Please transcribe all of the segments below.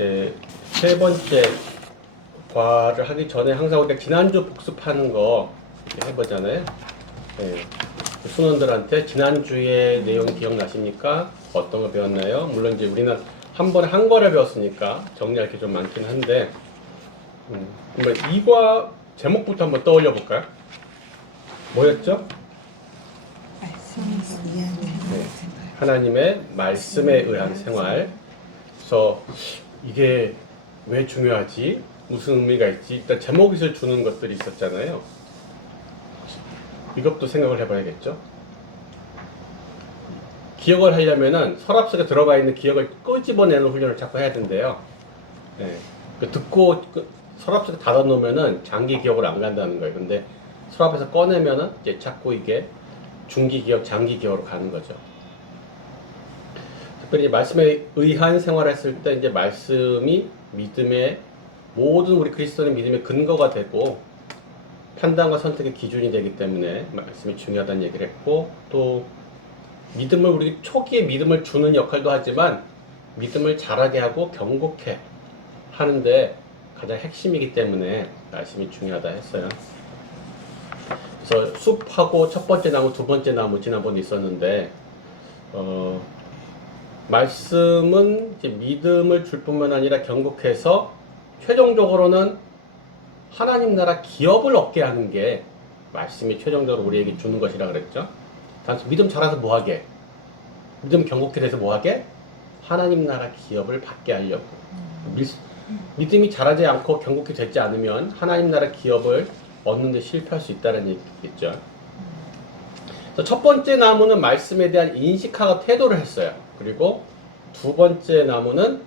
이제 세 번째 과를 하기 전에 항상 우리가 지난주 복습하는 거 해보잖아요. 네. 순원들한테 지난주의 내용 기억나십니까? 어떤 거 배웠나요? 물론 이제 우리는 한 번에 한 거를 배웠으니까 정리할 게 좀 많긴 한데, 한번 이과 제목부터 한번 떠올려 볼까요? 뭐였죠? 네. 하나님의 말씀에 의한 생활. 그래서 이게 왜 중요하지? 무슨 의미가 있지? 일단 제목을 주는 것들이 있었잖아요. 이것도 생각을 해봐야겠죠. 기억을 하려면은 서랍 속에 들어가 있는 기억을 끄집어내는 훈련을 자꾸 해야 된대요. 네. 듣고 서랍 속에 닫아 놓으면은 장기 기억을 안 간다는 거예요. 근데 서랍에서 꺼내면은 이제 자꾸 이게 중기 기억, 장기 기억으로 가는 거죠. 특별히 말씀에 의한 생활했을 때 이제 말씀이 믿음의 모든 우리 그리스도인의 믿음의 근거가 되고 판단과 선택의 기준이 되기 때문에 말씀이 중요하다는 얘기를 했고, 또 믿음을 우리 초기에 믿음을 주는 역할도 하지만 믿음을 자라게 하고 경고케 하는데 가장 핵심이기 때문에 말씀이 중요하다 했어요. 그래서 숲하고 첫 번째 나무, 두 번째 나무 지난번에 있었는데 말씀은 이제 믿음을 줄 뿐만 아니라 경고해서 최종적으로는 하나님 나라 기업을 얻게 하는 게 말씀이 최종적으로 우리에게 주는 것이라 그랬죠. 단순 믿음 잘해서 뭐하게? 믿음 경고케 돼서 뭐하게? 하나님 나라 기업을 받게 하려고. 믿음이 자라지 않고 경고케 되지 않으면 하나님 나라 기업을 얻는 데 실패할 수 있다는 얘기겠죠. 그래서 첫 번째 나무는 말씀에 대한 인식하고 태도를 했어요. 그리고 두 번째 나무는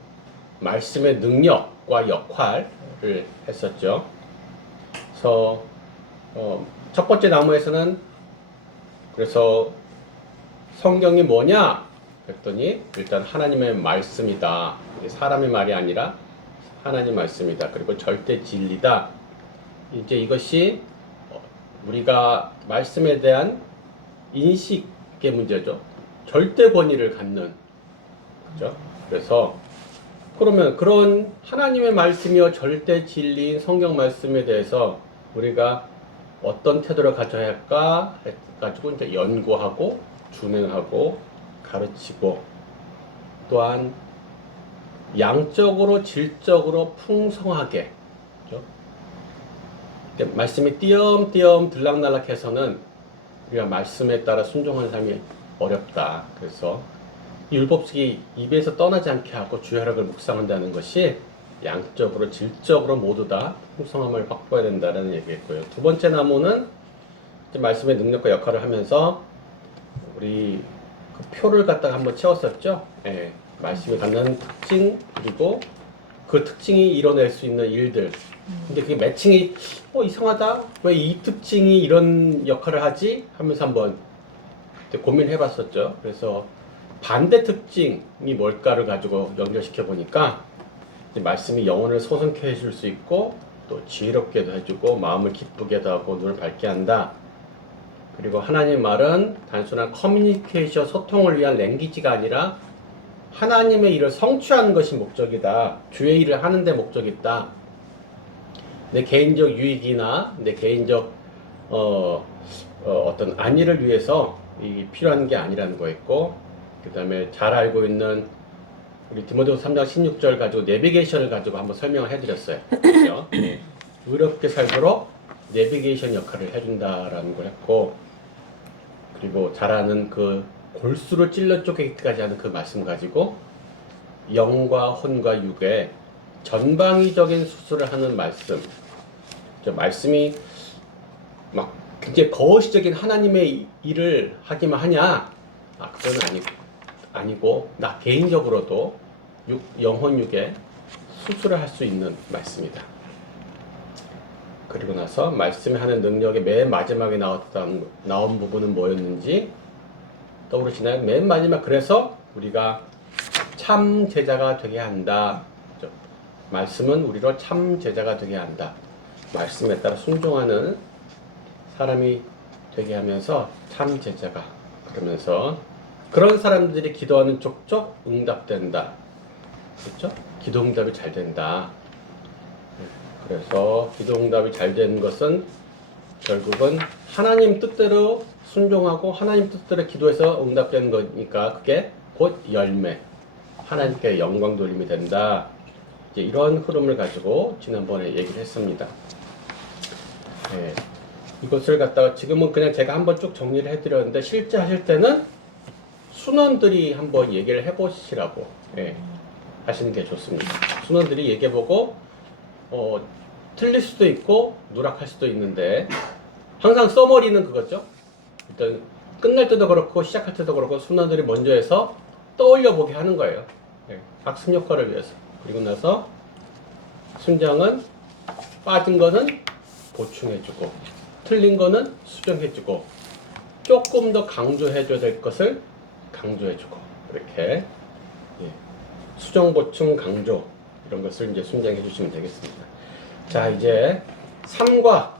말씀의 능력과 역할을 했었죠. 그래서 첫 번째 나무에서는 그래서 성경이 뭐냐? 그랬더니 일단 하나님의 말씀이다. 사람의 말이 아니라 하나님 말씀이다. 그리고 절대 진리다. 이제 이것이 우리가 말씀에 대한 인식의 문제죠. 절대 권위를 갖는 거죠. 그래서 그러면 그런 하나님의 말씀이요 절대 진리인 성경 말씀에 대해서 우리가 어떤 태도를 가져야 할까 해가지고 이제 연구하고 준행하고 가르치고 또한 양적으로 질적으로 풍성하게, 그렇죠? 말씀이 띄엄띄엄 들락날락해서는 우리가 말씀에 따라 순종하는 삶이 어렵다. 그래서 율법식이 입에서 떠나지 않게 하고 주야력을 묵상한다는 것이 양적으로 질적으로 모두 다 풍성함을 확보해야 된다는 얘기했고요. 두 번째 나무는 말씀의 능력과 역할을 하면서 우리 그 표를 갖다가 한번 채웠었죠. 예, 말씀이 갖는 특징 그리고 그 특징이 이뤄낼 수 있는 일들. 근데 그게 매칭이 이상하다. 왜 이 특징이 이런 역할을 하지? 하면서 한번 그때 고민해봤었죠. 그래서 반대 특징이 뭘까를 가지고 연결시켜 보니까 말씀이 영혼을 소성케 해줄 수 있고 또 지혜롭게도 해주고 마음을 기쁘게도 하고 눈을 밝게 한다. 그리고 하나님의 말은 단순한 커뮤니케이션 소통을 위한 랭귀지가 아니라 하나님의 일을 성취하는 것이 목적이다. 주의 일을 하는 데 목적이 있다. 내 개인적 유익이나 내 개인적 어떤 안위를 위해서 필요한 게 아니라는 거였고, 그 다음에 잘 알고 있는 우리 디모데후서 3장 16절 가지고 내비게이션을 가지고 한번 설명을 해드렸어요. 그렇죠? 네. 의롭게 살도록 내비게이션 역할을 해준다라는 걸 했고, 그리고 잘 아는 그 골수를 찔러 쪼개기까지 하는 그 말씀 가지고 영과 혼과 육의 전방위적인 수술을 하는 말씀. 말씀이 막 굉장히 거시적인 하나님의 일을 하기만 하냐? 그건 아니고 나 개인적으로도 영혼 육에 수술을 할 수 있는 말씀이다. 그리고 나서 말씀이 하는 능력의 맨 마지막에 나온 부분은 뭐였는지 떠오르시나요? 맨 마지막, 그래서 우리가 참 제자가 되게 한다. 말씀은 우리로 참 제자가 되게 한다. 말씀에 따라 순종하는 사람이 되게 하면서 참 제자가, 그러면서 그런 사람들이 기도하는 족족 응답된다. 그렇죠? 기도응답이 잘 된다. 그래서 기도응답이 잘 되는 것은 결국은 하나님 뜻대로 순종하고 하나님 뜻대로 기도해서 응답되는 거니까 그게 곧 열매, 하나님께 영광 돌림이 된다. 이제 이런 흐름을 가지고 지난번에 얘기를 했습니다. 예, 이것을 갖다가 지금은 그냥 제가 한번 쭉 정리를 해드렸는데 실제 하실 때는 순원들이 한번 얘기를 해보시라고 하시는 게 좋습니다. 순원들이 얘기해보고 틀릴 수도 있고 누락할 수도 있는데 항상 써머리는 그거죠. 일단 끝날 때도 그렇고 시작할 때도 그렇고 순원들이 먼저 해서 떠올려 보게 하는 거예요. 학습 효과를 위해서. 그리고 나서 순장은 빠진 거는 보충해주고 틀린 거는 수정해주고 조금 더 강조해줘야 될 것을 강조해주고 이렇게 수정, 보충, 강조 이런 것을 이제 순장해 주시면 되겠습니다. 자, 이제 3과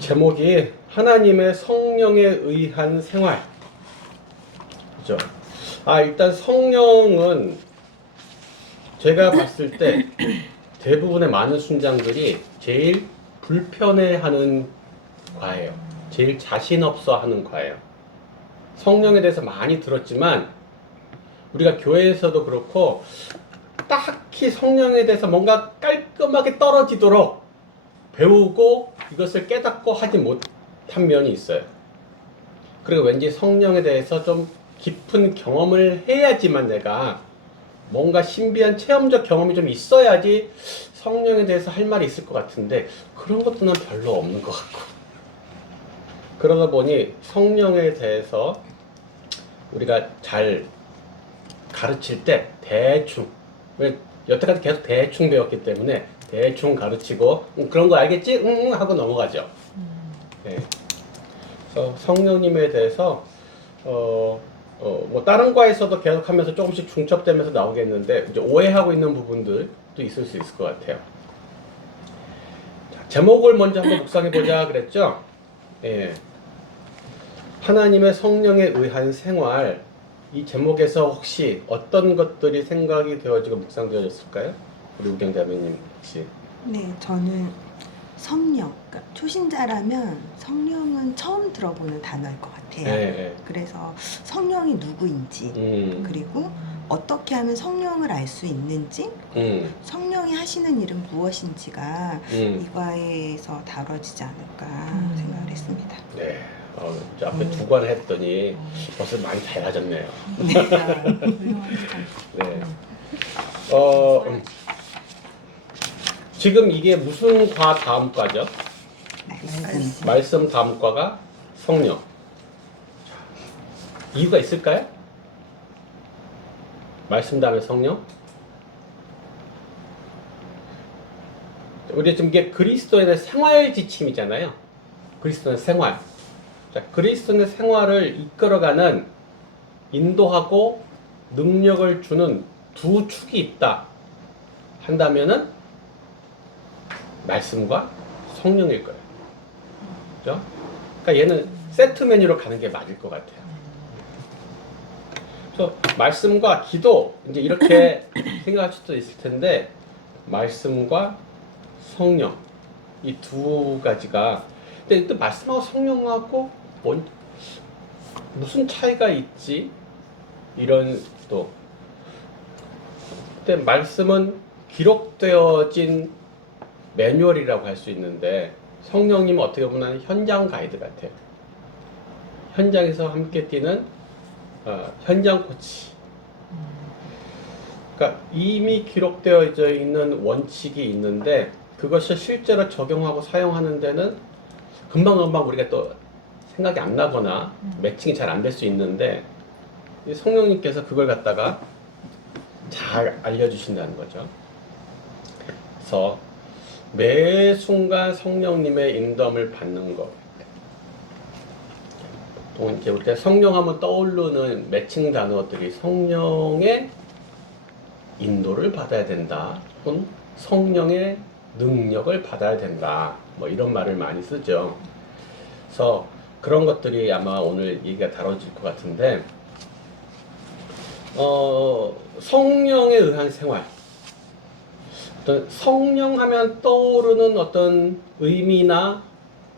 제목이 하나님의 성령에 의한 생활. 그죠? 일단 성령은 제가 봤을 때 대부분의 많은 순장들이 제일 불편해하는 과예요. 제일 자신 없어 하는 과예요. 성령에 대해서 많이 들었지만 우리가 교회에서도 그렇고 딱히 성령에 대해서 뭔가 깔끔하게 떨어지도록 배우고 이것을 깨닫고 하지 못한 면이 있어요. 그리고 왠지 성령에 대해서 좀 깊은 경험을 해야지만 내가 뭔가 신비한 체험적 경험이 좀 있어야지 성령에 대해서 할 말이 있을 것 같은데 그런 것도 난 별로 없는 것 같고 그러다 보니 성령에 대해서 우리가 잘 가르칠 때 대충 여태까지 계속 대충 배웠기 때문에 대충 가르치고 그런 거 알겠지? 하고 넘어가죠. 네. 그래서 성령님에 대해서 뭐 다른 과에서도 계속하면서 조금씩 중첩되면서 나오겠는데 이제 오해하고 있는 부분들도 있을 수 있을 것 같아요. 자, 제목을 먼저 한번 묵상해 보자 그랬죠. 하나님의 성령에 의한 생활. 이 제목에서 혹시 어떤 것들이 생각이 되어지고 묵상되어졌을까요? 우리 우경자매님 혹시? 네, 저는 성령, 그러니까 초신자라면 성령은 처음 들어보는 단어일 것 같아요. 네. 그래서 성령이 누구인지, 그리고 어떻게 하면 성령을 알 수 있는지, 성령이 하시는 일은 무엇인지가 이과에서 다뤄지지 않을까 생각을 했습니다. 네. 이제 앞에 두 관 했더니 벌써 많이 달라졌네요. 네. 지금 이게 무슨 과 다음 과죠? 말씀 다음 과가 성령. 이유가 있을까요? 말씀 다음에 성령? 우리 지금 이게 그리스도인의 생활 지침이잖아요. 그리스도인의 생활. 자, 그리스도인의 생활을 이끌어가는 인도하고 능력을 주는 두 축이 있다 한다면은 말씀과 성령일 거예요. 그죠? 그러니까 얘는 세트 메뉴로 가는 게 맞을 것 같아요. 그래서 말씀과 기도 이제 이렇게 생각할 수도 있을 텐데 말씀과 성령 이 두 가지가 근데 또 말씀하고 성령하고 무슨 차이가 있지? 이런 또 근데 말씀은 기록되어진 매뉴얼이라고 할 수 있는데 성령님은 어떻게 보면 현장 가이드 같아요. 현장에서 함께 뛰는 현장 코치. 그러니까 이미 기록되어져 있는 원칙이 있는데 그것을 실제로 적용하고 사용하는 데는 금방금방 우리가 또 생각이 안 나거나 매칭이 잘 안 될 수 있는데 성령님께서 그걸 갖다가 잘 알려주신다는 거죠. 그래서 매 순간 성령님의 인도함을 받는 것. 또 이제 볼 때 성령하면 떠오르는 매칭 단어들이 성령의 인도를 받아야 된다. 혹은 성령의 능력을 받아야 된다. 뭐 이런 말을 많이 쓰죠. 그래서 그런 것들이 아마 오늘 얘기가 다뤄질 것 같은데 성령에 의한 생활. 어떤 성령 하면 떠오르는 어떤 의미나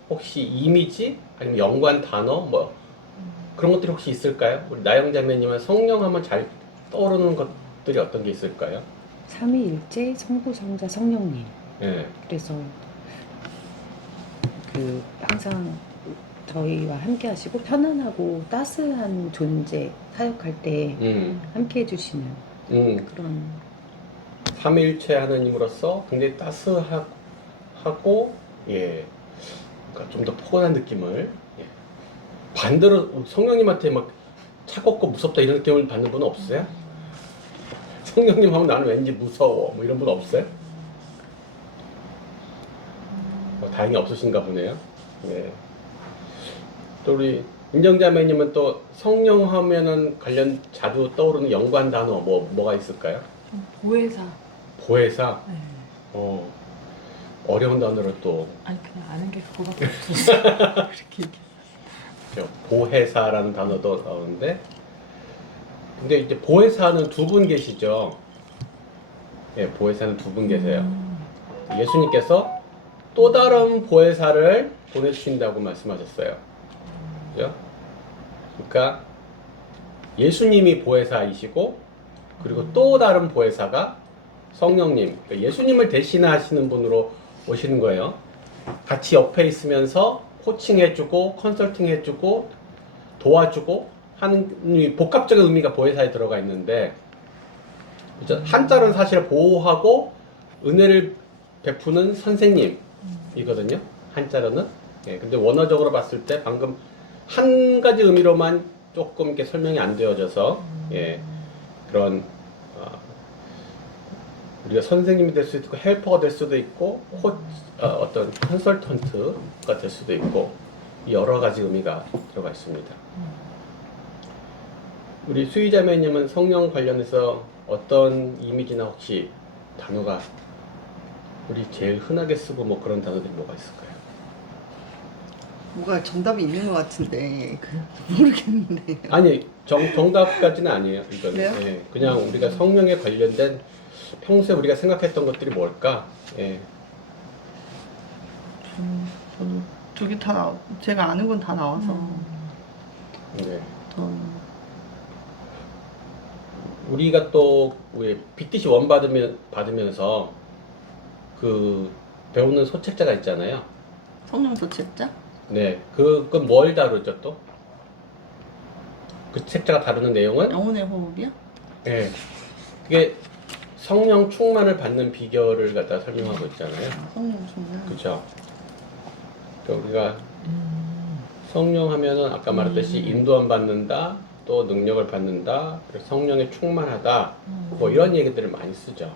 혹시 이미지 아니면 연관 단어 뭐 그런 것들이 혹시 있을까요? 우리 나영 자매님은 성령 하면 잘 떠오르는 것들이 어떤 게 있을까요? 삼위일체 성부 성자 성령님. 네. 그래서 그 항상 저희와 함께 하시고 편안하고 따스한 존재 사역할 때 함께 해주시는 그런 삼위일체 하나님으로서 굉장히 따스하고 예, 그러니까 좀 더 포근한 느낌을 예. 반대로 성령님한테 막 차갑고 무섭다 이런 느낌을 받는 분은 없으세요? 성령님 하면 나는 왠지 무서워 뭐 이런 분 없어요? 다행히 없으신가 보네요. 예. 또 우리 인정자매님은 또 성령 하면은 관련 자주 떠오르는 연관 단어 뭐가 있을까요? 보혜사. 보혜사. 네. 어려운 단어를 또 아니 그냥 아는 게 그거밖에 없었어. 그렇게 얘기해. 보혜사라는 단어도 나오는데, 근데 이제 보혜사는 두 분 계시죠. 예, 보혜사는 두 분 계세요. 예수님께서 또 다른 보혜사를 보내주신다고 말씀하셨어요. 그죠? 그러니까 예수님이 보혜사이시고 그리고 또 다른 보혜사가 성령님, 그러니까 예수님을 대신하시는 분으로 오시는 거예요. 같이 옆에 있으면서 코칭해주고 컨설팅해주고 도와주고 하는 이 복합적인 의미가 보혜사에 들어가 있는데, 그죠? 한자는 사실 보호하고 은혜를 베푸는 선생님이거든요. 한자로는. 예, 근데 원어적으로 봤을 때 방금 한 가지 의미로만 조금 이렇게 설명이 안 되어져서 예, 그런 우리가 선생님이 될 수도 있고 헬퍼가 될 수도 있고 어떤 컨설턴트가 될 수도 있고 여러 가지 의미가 들어가 있습니다. 우리 수희자매님은 성령 관련해서 어떤 이미지나 혹시 단어가 우리 제일 흔하게 쓰고 뭐 그런 단어들이 뭐가 있을까요? 뭐가 정답이 있는 것 같은데 모르겠는데. 아니 정답까지는 아니에요. 이거는 그래요? 예, 그냥 우리가 성령에 관련된 평소에 우리가 생각했던 것들이 뭘까? 예. 저도 두 개 다 제가 아는 건 다 나와서 네. 더 우리가 또 왜 BTC 원 받으면서 그 배우는 소책자가 있잖아요. 성령 소책자? 네, 그건 뭘 다루죠 또? 그 책자가 다루는 내용은? 영혼의 호흡이요? 네, 그게 성령 충만을 받는 비결을 갖다 설명하고 있잖아요. 성령 충만. 그렇죠. 우리가 성령 하면은 아까 말했듯이 인도함 받는다, 또 능력을 받는다, 그래서 성령에 충만하다, 뭐 이런 얘기들을 많이 쓰죠.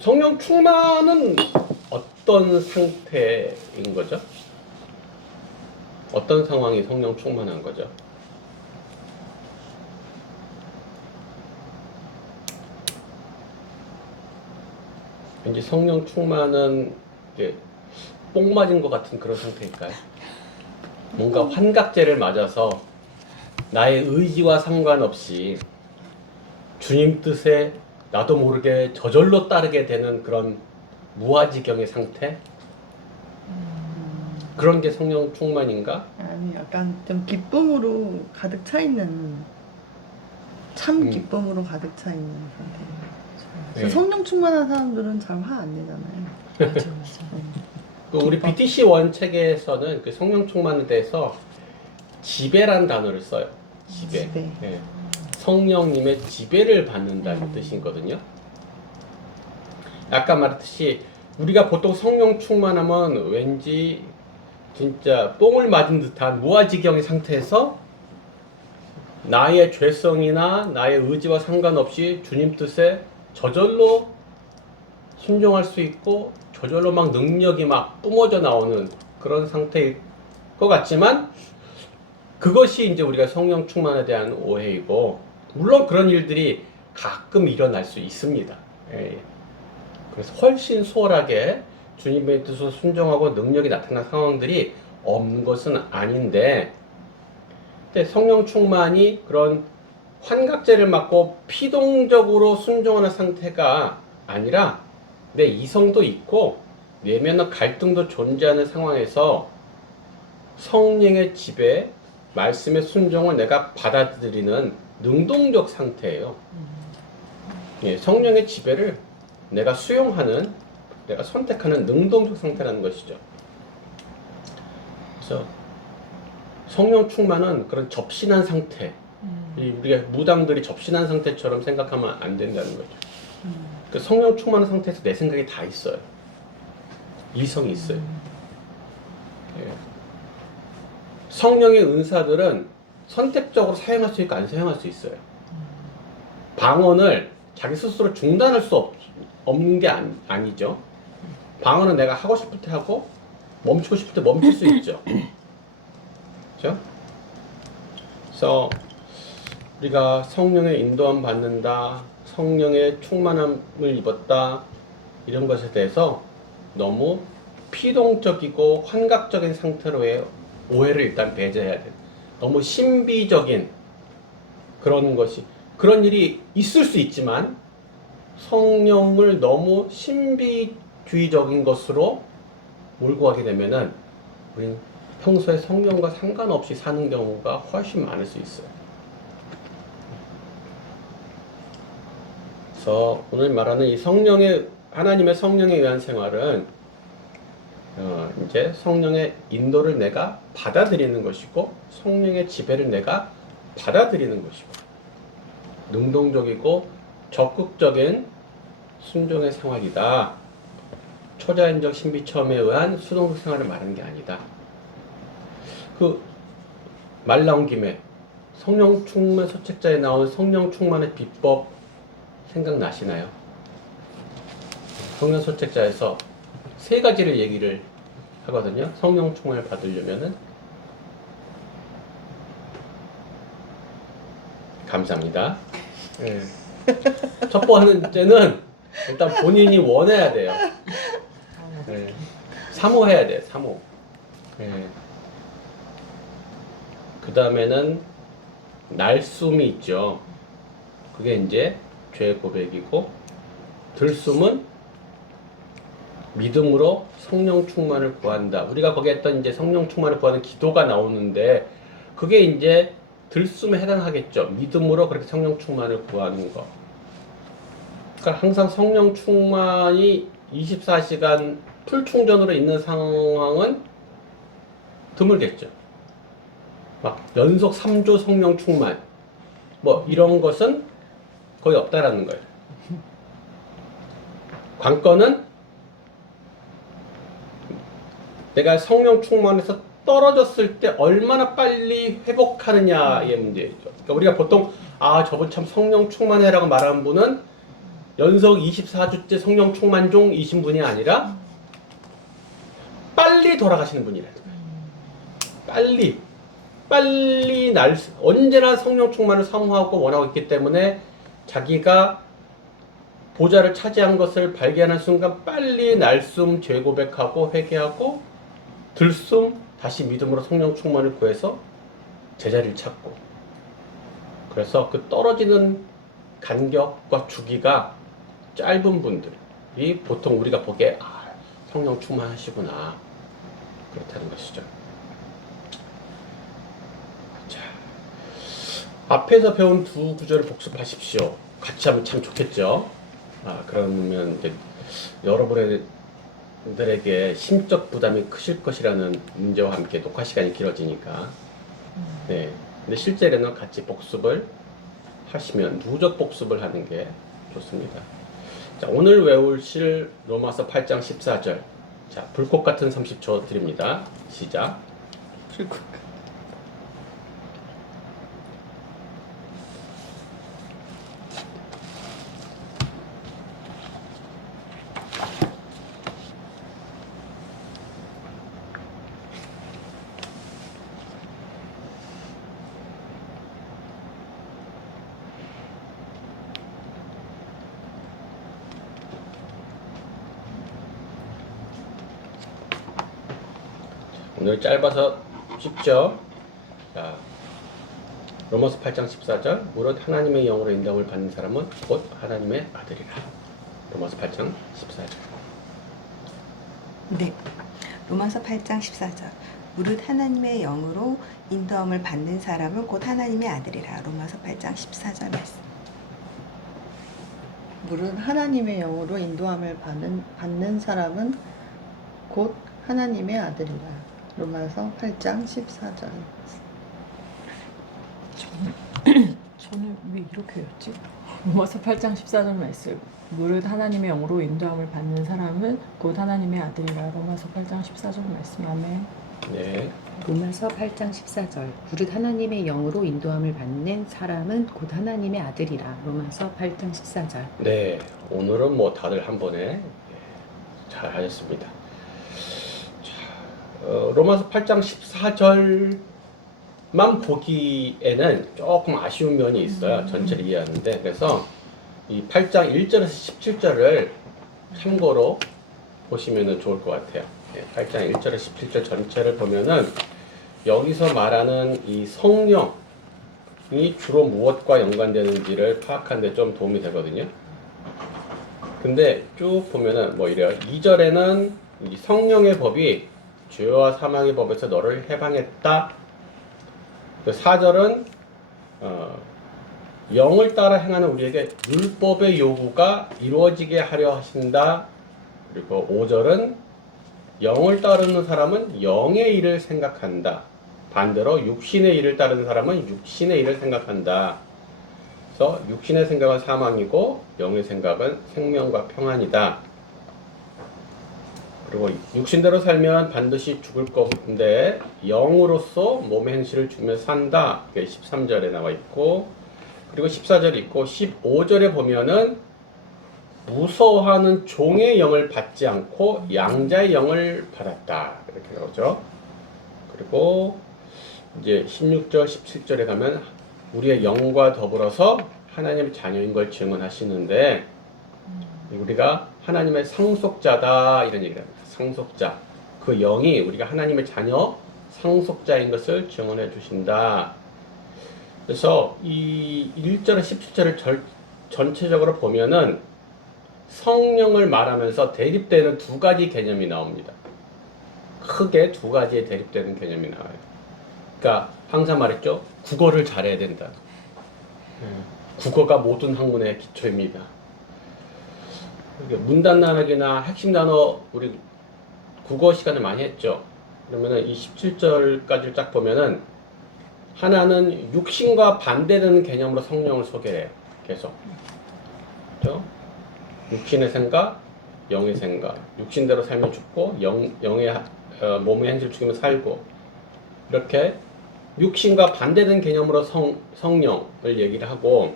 성령 충만은 어떤 상태인 거죠? 어떤 상황이 성령 충만한 거죠? 왠지 성령 충만은 이제 뽕 맞은 것 같은 그런 상태일까요? 뭔가 환각제를 맞아서 나의 의지와 상관없이 주님 뜻에 나도 모르게 저절로 따르게 되는 그런 무아지경의 상태? 그런 게 성령 충만인가? 아니 약간 좀 기쁨으로 가득 차 있는 참 기쁨으로 가득 차 있는 상태. 네. 성령 충만한 사람들은 잘 화 안 내잖아요. 맞아. 그 우리 BTC 원 책에서는 그 성령 충만에 대해서 지배란 단어를 써요. 지배. 지배. 예. 성령님의 지배를 받는다는 뜻이거든요. 아까 말했듯이 우리가 보통 성령 충만하면 왠지 진짜 뽕을 맞은 듯한 무아지경의 상태에서 나의 죄성이나 나의 의지와 상관없이 주님 뜻에 저절로 순종할 수 있고 저절로 막 능력이 막 뿜어져 나오는 그런 상태일 것 같지만, 그것이 이제 우리가 성령 충만에 대한 오해이고, 물론 그런 일들이 가끔 일어날 수 있습니다. 예. 그래서 훨씬 수월하게 주님의 뜻을 순종하고 능력이 나타난 상황들이 없는 것은 아닌데, 근데 성령 충만이 그런 환각제를 맞고 피동적으로 순종하는 상태가 아니라 내 이성도 있고 내면의 갈등도 존재하는 상황에서 성령의 지배, 말씀의 순종을 내가 받아들이는 능동적 상태예요. 예, 성령의 지배를 내가 수용하는, 내가 선택하는 능동적 상태라는 것이죠. 그래서 성령 충만은 그런 접신한 상태, 우리가 무당들이 접신한 상태처럼 생각하면 안 된다는 거죠. 그 성령 충만한 상태에서 내 생각이 다 있어요. 이성이 있어요. 예. 성령의 은사들은 선택적으로 사용할 수 있고 안 사용할 수 있어요. 방언을 자기 스스로 중단할 수 없는 게 아니죠. 방언은 내가 하고 싶을 때 하고 멈추고 싶을 때 멈출 수 있죠. 그렇죠? 그래서 우리가 성령의 인도함 받는다, 성령의 충만함을 입었다, 이런 것에 대해서 너무 피동적이고 환각적인 상태로의 오해를 일단 배제해야 돼. 너무 신비적인 그런 일이 있을 수 있지만 성령을 너무 신비주의적인 것으로 몰고 가게 되면은 우리는 평소에 성령과 상관없이 사는 경우가 훨씬 많을 수 있어요. 그래서 오늘 말하는 이 하나님의 성령에 의한 생활은 이제 성령의 인도를 내가 받아들이는 것이고 성령의 지배를 내가 받아들이는 것이고 능동적이고 적극적인 순종의 생활이다. 초자연적 신비체험에 의한 수동적 생활을 말하는 게 아니다. 말 나온 김에 성령 충만 서책자에 나온 성령 충만의 비법 생각나시나요? 성령 서책자에서 3가지를 얘기를 하거든요. 성령 충만을 받으려면은 감사합니다. 네. 첫 번째는 일단 본인이 원해야 돼요. 네. 사모해야 돼요. 사모. 네. 그 다음에는 날숨이 있죠. 그게 이제 죄 고백이고, 들숨은 믿음으로 성령 충만을 구한다. 우리가 거기 했던 이제 성령 충만을 구하는 기도가 나오는데, 그게 이제 들숨에 해당하겠죠. 믿음으로 그렇게 성령 충만을 구하는 거. 그러니까 항상 성령 충만이 24시간 풀 충전으로 있는 상황은 드물겠죠. 막 연속 3조 성령 충만 뭐 이런 것은 거의 없다라는 거예요. 관건은 내가 성령 충만에서 떨어졌을 때 얼마나 빨리 회복하느냐의 문제죠. 그러니까 우리가 보통 저분 참 성령 충만해라고 말하는 분은 연속 24주째 성령 충만 중이신 분이 아니라 빨리 돌아가시는 분이라는 거예요. 빨리 언제나 성령 충만을 사모하고 원하고 있기 때문에 자기가 보좌를 차지한 것을 발견하는 순간 빨리 날숨 죄고백하고 회개하고 들숨 다시 믿음으로 성령 충만을 구해서 제자리를 찾고, 그래서 그 떨어지는 간격과 주기가 짧은 분들이 보통 우리가 보기에 성령 충만하시구나 그렇다는 것이죠. 자, 앞에서 배운 2 구절을 복습하십시오. 같이 하면 참 좋겠죠. 그러면 이제 여러분들에게 심적 부담이 크실 것이라는 문제와 함께 녹화 시간이 길어지니까. 네. 근데 실제로는 같이 복습을 하시면 누적 복습을 하는 게 좋습니다. 자, 오늘 외우실 로마서 8장 14절. 자, 불꽃 같은 30초 드립니다. 시작. 오늘 짧아서 쉽죠? 자, 로마서 8장 14절 무릇 하나님의 영으로 인도함을 받는 사람은 곧 하나님의 아들이라. 로마서 8장 14절. 네. 로마서 8장 14절. 무릇 하나님의 영으로 인도함을 받는 사람은 곧 하나님의 아들이라. 로마서 8장 14절 말씀. 무릇 하나님의 영으로 인도함을 받는 사람은 곧 하나님의 아들이라. 로마서 8장 14절. 저는 왜 이렇게 했지? 로마서 8장 14절 말씀. 무릇 하나님의 영으로 인도함을 받는 사람은 곧 하나님의 아들이라. 로마서 8장 14절 말씀. 아멘. 네. 로마서 8장 14절 무릇 하나님의 영으로 인도함을 받는 사람은 곧 하나님의 아들이라. 로마서 8장 14절. 네. 오늘은 뭐 다들 한 번에 잘 하셨습니다. 자, 로마서 8장 14절만 보기에는 조금 아쉬운 면이 있어요. 전체를 이해하는데. 그래서 이 8장 1절에서 17절을 참고로 보시면 좋을 것 같아요. 8장 1절에서 17절 전체를 보면은 여기서 말하는 이 성령이 주로 무엇과 연관되는지를 파악하는 데 좀 도움이 되거든요. 근데 쭉 보면은 뭐 이래요. 2절에는 이 성령의 법이 죄와 사망의 법에서 너를 해방했다. 4절은 영을 따라 행하는 우리에게 율법의 요구가 이루어지게 하려 하신다. 그리고 5절은 영을 따르는 사람은 영의 일을 생각한다. 반대로 육신의 일을 따르는 사람은 육신의 일을 생각한다. 그래서 육신의 생각은 사망이고 영의 생각은 생명과 평안이다. 그리고 육신대로 살면 반드시 죽을 건데 영으로서 몸의 행실을 주며 산다. 그게 13절에 나와 있고, 그리고 14절 있고 15절에 보면은 무서워하는 종의 영을 받지 않고 양자의 영을 받았다. 이렇게 나오죠. 그리고 이제 16절, 17절에 가면 우리의 영과 더불어서 하나님의 자녀인 걸 증언하시는데, 우리가 하나님의 상속자다 이런 얘기를 합니다. 상속자. 그 영이 우리가 하나님의 자녀 상속자인 것을 증언해 주신다. 그래서 이 1절에 17절을 전체적으로 보면은 성령을 말하면서 대립되는 두 가지 개념이 나옵니다. 크게 두 가지의 대립되는 개념이 나와요. 그러니까 항상 말했죠. 국어를 잘해야 된다. 국어가 모든 학문의 기초입니다. 문단 나누기나 핵심 단어 우리 국어 시간을 많이 했죠. 그러면은 이 17절까지 딱 보면은 하나는 육신과 반대되는 개념으로 성령을 소개해요. 계속. 그렇죠? 육신의 생각, 영의 생각. 육신대로 살면 죽고 영의 몸의 행실 죽이면 살고. 이렇게 육신과 반대된 개념으로 성령을 얘기를 하고,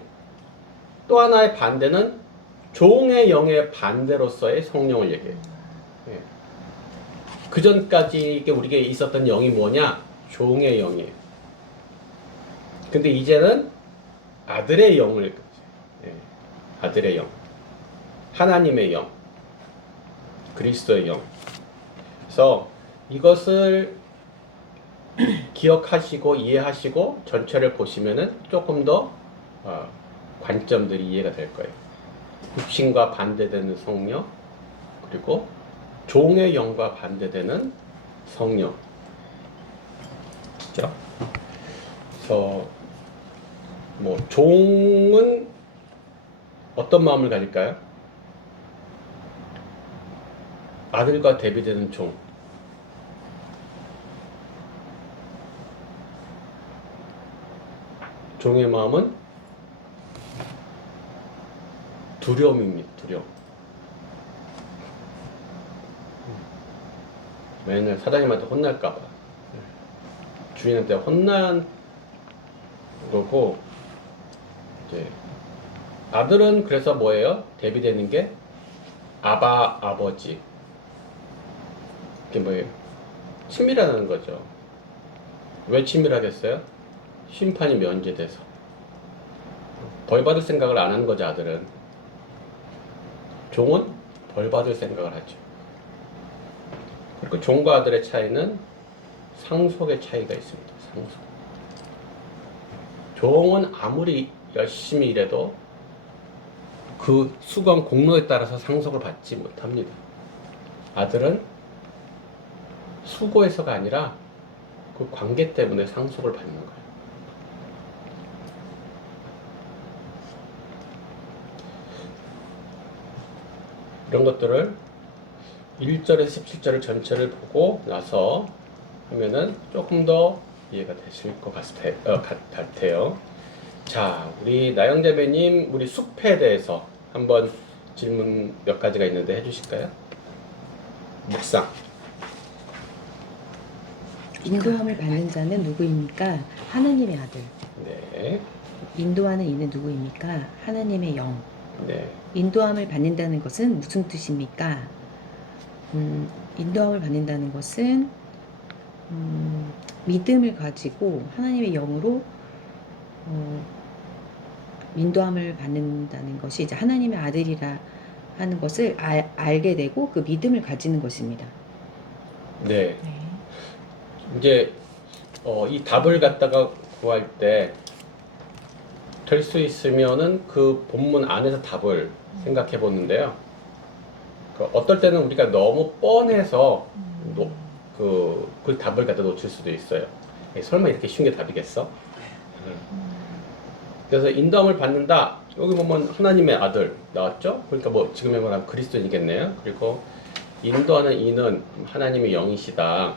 또 하나의 반대는 종의 영의 반대로서의 성령을 얘기해요. 예. 그 전까지 우리에게 있었던 영이 뭐냐? 종의 영이에요. 근데 이제는 아들의 영을, 예. 아들의 영, 하나님의 영, 그리스도의 영. 그래서 이것을 기억하시고 이해하시고 전체를 보시면은 조금 더 관점들이 이해가 될 거예요. 육신과 반대되는 성령, 그리고 종의 영과 반대되는 성령. 그렇죠? 그래서 뭐 종은 어떤 마음을 가질까요? 아들과 대비되는 종. 종의 마음은 두려움입니다. 두려움. 맨날 사장님한테 혼날까봐, 주인한테 혼난 거고, 이제 아들은 그래서 뭐예요? 대비되는 게 아바, 아버지. 이게 뭐예요? 친밀하다는 거죠. 왜 친밀하겠어요? 심판이 면제돼서. 벌 받을 생각을 안 하는 거죠, 아들은. 종은 벌 받을 생각을 하죠. 그리고 종과 아들의 차이는 상속의 차이가 있습니다. 상속. 종은 아무리 열심히 일해도 그 수고한 공로에 따라서 상속을 받지 못합니다. 아들은 수고해서가 아니라 그 관계 때문에 상속을 받는 거예요. 이런 것들을 1절에서 17절을 전체를 보고 나서 하면은 조금 더 이해가 되실 것 같아요. 자, 우리 나영자매님, 우리 숲에 대해서 한번 질문 몇 가지가 있는데 해주실까요? 묵상. 인도함을 받는 자는 누구입니까? 하나님의 아들. 네, 인도하는 이는 누구입니까? 하나님의 영. 네, 인도함을 받는다는 것은 무슨 뜻입니까? 인도함을 받는다는 것은 믿음을 가지고 하나님의 영으로 인도함을 받는다는 것이 이제 하나님의 아들이라 하는 것을 알게 되고 그 믿음을 가지는 것입니다. 네. 네. 이제 이 답을 갖다가 구할 때 될 수 있으면은 그 본문 안에서 답을 생각해 보는데요. 어떨 때는 우리가 너무 뻔해서 그 답을 갖다 놓칠 수도 있어요. 설마 이렇게 쉬운 게 답이겠어? 그래서 인도함을 받는다. 여기 보면 하나님의 아들 나왔죠? 그러니까 뭐 지금의 말하면 그리스도인이겠네요. 그리고 인도하는 이는 하나님의 영이시다.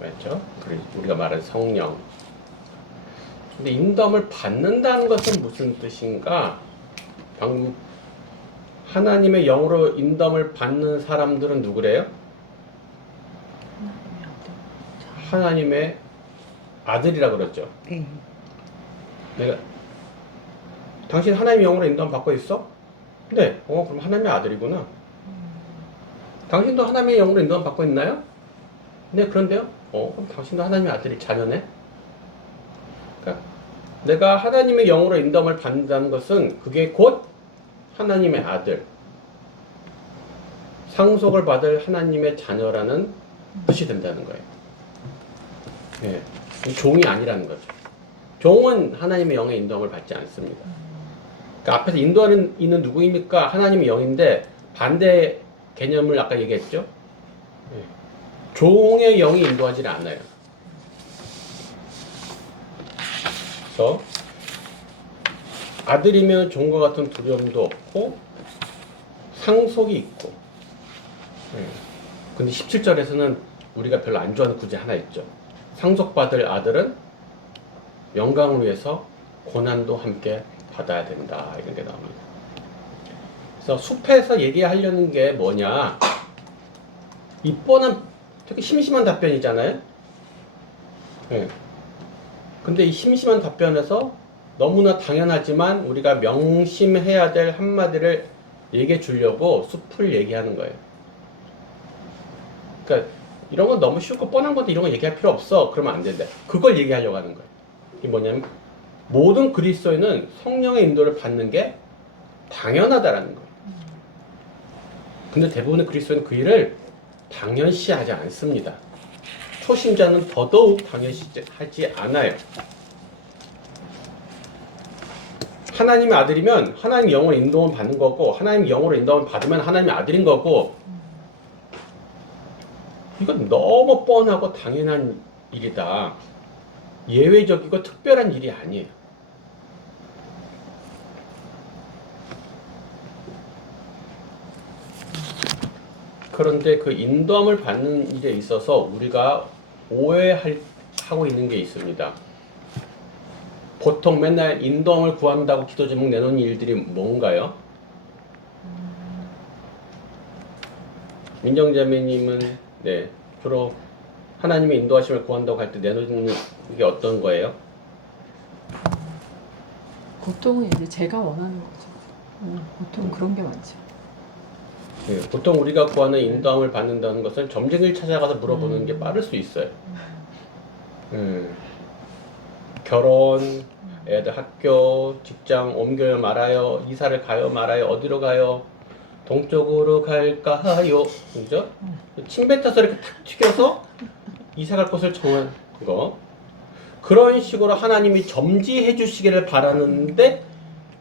맞죠? 그리고 우리가 말하는 성령. 근데 인도함을 받는다는 것은 무슨 뜻인가? 방금 하나님의 영으로 인도함을 받는 사람들은 누구래요? 하나님의 아들이라 그랬죠. 네. 내가 당신 하나님의 영으로 인도함 받고 있어? 네. 그럼 하나님의 아들이구나. 당신도 하나님의 영으로 인도함 받고 있나요? 네, 그런데요. 그럼 당신도 하나님의 아들이 자녀네. 그러니까 내가 하나님의 영으로 인도함을 받는다는 것은 그게 곧 하나님의 아들, 상속을 받을 하나님의 자녀라는 뜻이 된다는 거예요. 네. 종이 아니라는 거죠. 종은 하나님의 영의 인도함을 받지 않습니다. 그러니까 앞에서 인도하는 이는 누구입니까? 하나님의 영인데 반대 개념을 아까 얘기했죠. 네. 종의 영이 인도하지 않아요. 그래서 아들이면 종과 같은 두려움도 없고 상속이 있고. 근데 17절에서는 우리가 별로 안 좋아하는 구절 하나 있죠. 상속받을 아들은 영광을 위해서 고난도 함께 받아야 된다. 이런 게 나옵니다. 그래서 숲에서 얘기하려는 게 뭐냐? 이 뻔한 되게 심심한 답변이잖아요. 네. 근데 이 심심한 답변에서 너무나 당연하지만 우리가 명심해야 될 한마디를 얘기해 주려고 숲을 얘기하는 거예요. 그러니까 이런 건 너무 쉽고 뻔한 건데 이런 거 얘기할 필요 없어. 그러면 안 된다. 그걸 얘기하려고 하는 거예요. 이게 뭐냐면 모든 그리스도인은 성령의 인도를 받는 게 당연하다라는 거예요. 근데 대부분의 그리스도인은 그 일을 당연시하지 않습니다. 초신자는 더더욱 당연시하지 않아요. 하나님의 아들이면 하나님의 영으로 인도를 받는 거고 하나님의 영으로 인도를 받으면 하나님의 아들인 거고 이건 너무 뻔하고 당연한 일이다. 예외적이고 특별한 일이 아니에요. 그런데 그 인도함을 받는 일에 있어서 우리가 오해하고 있는 게 있습니다. 보통 맨날 인도함을 구한다고 기도 제목 내놓는 일들이 뭔가요? 민정자매님은 네, 주로 하나님의 인도하심을 구한다고 할 때 내놓는 게 어떤 거예요? 보통은 이제 제가 원하는 거죠. 보통 그런 게 많죠. 네, 보통 우리가 구하는 인도함을 받는다는 것은 점쟁이를 찾아가서 물어보는 게 빠를 수 있어요. 결혼, 애들 학교, 직장 옮겨요 말아요, 이사를 가요 말아요, 어디로 가요, 동쪽으로 갈까요, 그죠? 침 뱉어서 이렇게 탁 튀겨서 이사 갈 곳을 정한 거. 그런 식으로 하나님이 점지해 주시기를 바라는데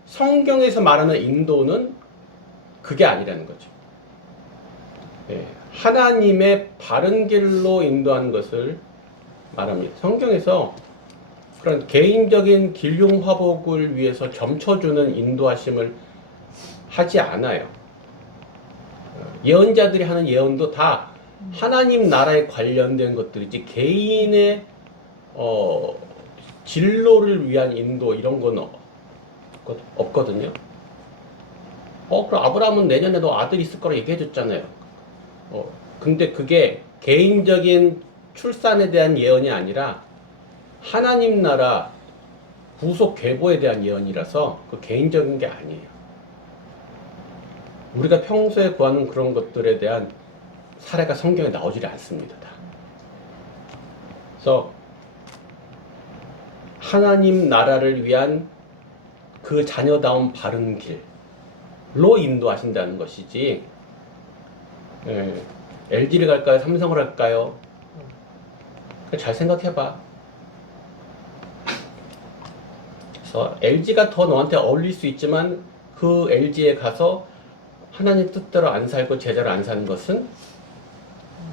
성경에서 말하는 인도는 그게 아니라는 거죠. 예, 하나님의 바른 길로 인도하는 것을 말합니다. 성경에서 그런 개인적인 길흉화복을 위해서 점쳐주는 인도하심을 하지 않아요. 예언자들이 하는 예언도 다 하나님 나라에 관련된 것들이지 개인의 진로를 위한 인도 이런 건 없거든요. 그럼 아브라함은 내년에 너 아들 있을 거라 얘기해 줬잖아요. 근데 그게 개인적인 출산에 대한 예언이 아니라 하나님 나라 후속 계보에 대한 예언이라서 그 개인적인 게 아니에요. 우리가 평소에 구하는 그런 것들에 대한 사례가 성경에 나오질 않습니다. 다. 그래서 하나님 나라를 위한 그 자녀다운 바른 길로 인도하신다는 것이지, LG를 갈까요? 삼성을 할까요? 잘 생각해봐. 그래서 LG가 더 너한테 어울릴 수 있지만 그 LG에 가서 하나님 뜻대로 안 살고 제자로 안 사는 것은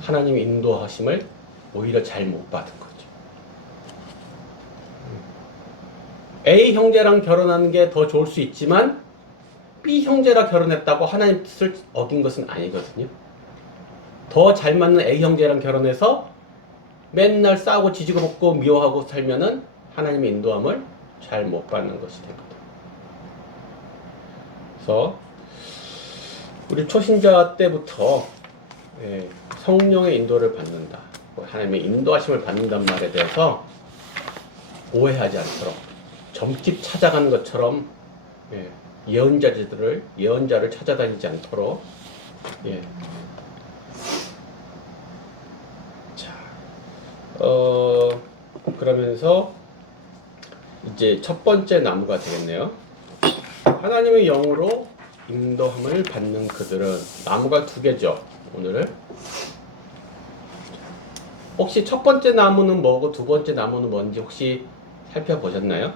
하나님의 인도하심을 오히려 잘 못 받은 거죠. A 형제랑 결혼하는 게 더 좋을 수 있지만 B 형제랑 결혼했다고 하나님 뜻을 어긴 것은 아니거든요. 더 잘 맞는 A 형제랑 결혼해서 맨날 싸우고 지지고 볶고 미워하고 살면은 하나님의 인도함을 잘 못 받는 것이 되거든요. 그래서 우리 초신자 때부터 성령의 인도를 받는다, 하나님의 인도하심을 받는다는 말에 대해서 오해하지 않도록 점집 찾아가는 것처럼 예언자를 찾아다니지 않도록 자, 그러면서 이제 첫 번째 나무가 되겠네요. 하나님의 영으로 인도함을 받는 그들은, 나무가 두 개죠. 오늘은 혹시 첫 번째 나무는 뭐고 두 번째 나무는 뭔지 혹시 살펴보셨나요?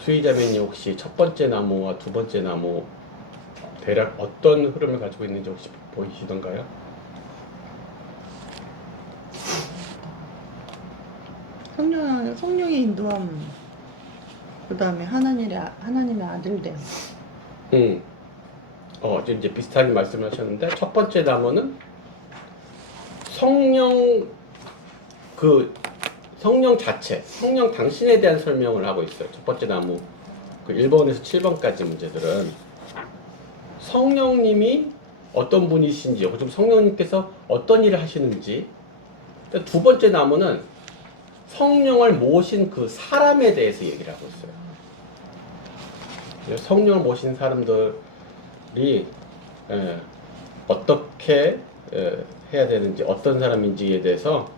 수의자매님 혹시 첫 번째 나무와 두 번째 나무 대략 어떤 흐름을 가지고 있는지 혹시 보이시던가요? 성령의 인도함, 그 다음에 하나님의 아들됨. 이제 비슷한 말씀을 하셨는데, 첫 번째 나무는 성령 자체, 성령 당신에 대한 설명을 하고 있어요. 첫 번째 나무, 그 1번에서 7번까지 문제들은 성령님이 어떤 분이신지, 혹은 성령님께서 어떤 일을 하시는지. 두 번째 나무는 성령을 모신 그 사람에 대해서 얘기를 하고 있어요. 성령을 모신 사람들이 어떻게 해야 되는지, 어떤 사람인지에 대해서,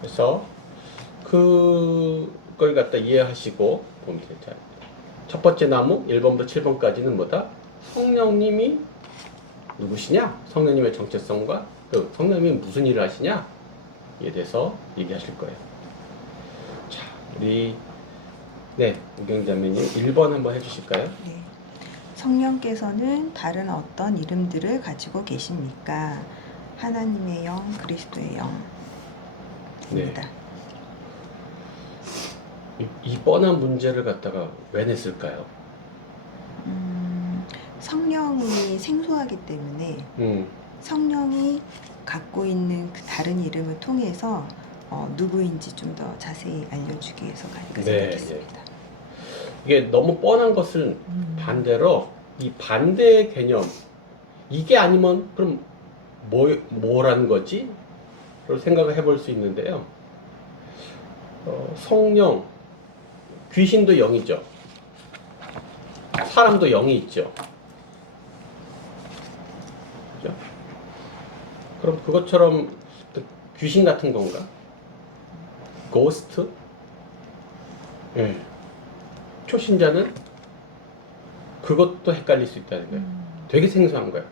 그래서 그걸 갖다 이해하시고 보면 되죠. 첫 번째 나무 1번부터 7번까지는 뭐다? 성령님이 누구시냐? 성령님의 정체성과 그 성령님이 무슨 일을 하시냐? 에 대해서 얘기하실 거예요. 자, 우리 우경자매님 1번 한번 해주실까요? 네. 성령께서는 다른 어떤 이름들을 가지고 계십니까? 하나님의 영, 그리스도의 영입니다. 이 뻔한 문제를 갖다가 왜 냈을까요? 성령이 생소하기 때문에 성령이 갖고 있는 그 다른 이름을 통해서 누구인지 좀 더 자세히 알려주기 위해서 그렇게 생각했습니다. 이게 너무 뻔한 것을 반대로 이 반대의 개념, 이게 아니면 그럼 뭐라는 거지? 를 생각을 해볼 수 있는데요. 성령, 귀신도 영이죠. 사람도 영이 있죠. 그죠? 그럼 그것처럼 귀신 같은 건가? 고스트? 초신자는 그것도 헷갈릴 수 있다는 거예요. 되게 생소한 거예요.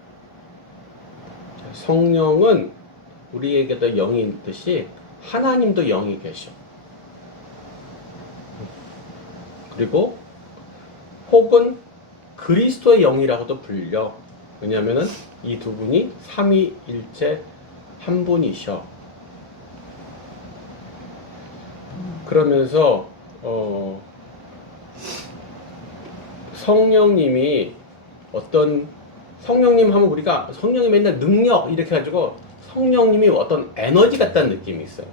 자, 성령은 우리에게도 영이 있듯이 하나님도 영이 계셔. 그리고 혹은 그리스도의 영이라고도 불려. 왜냐하면은 이 두 분이 삼위일체 한 분이셔. 그러면서 성령님이 어떤 성령님 하면 우리가 성령이 맨날 능력 이렇게 가지고 성령님이 어떤 에너지 같다는 느낌이 있어요.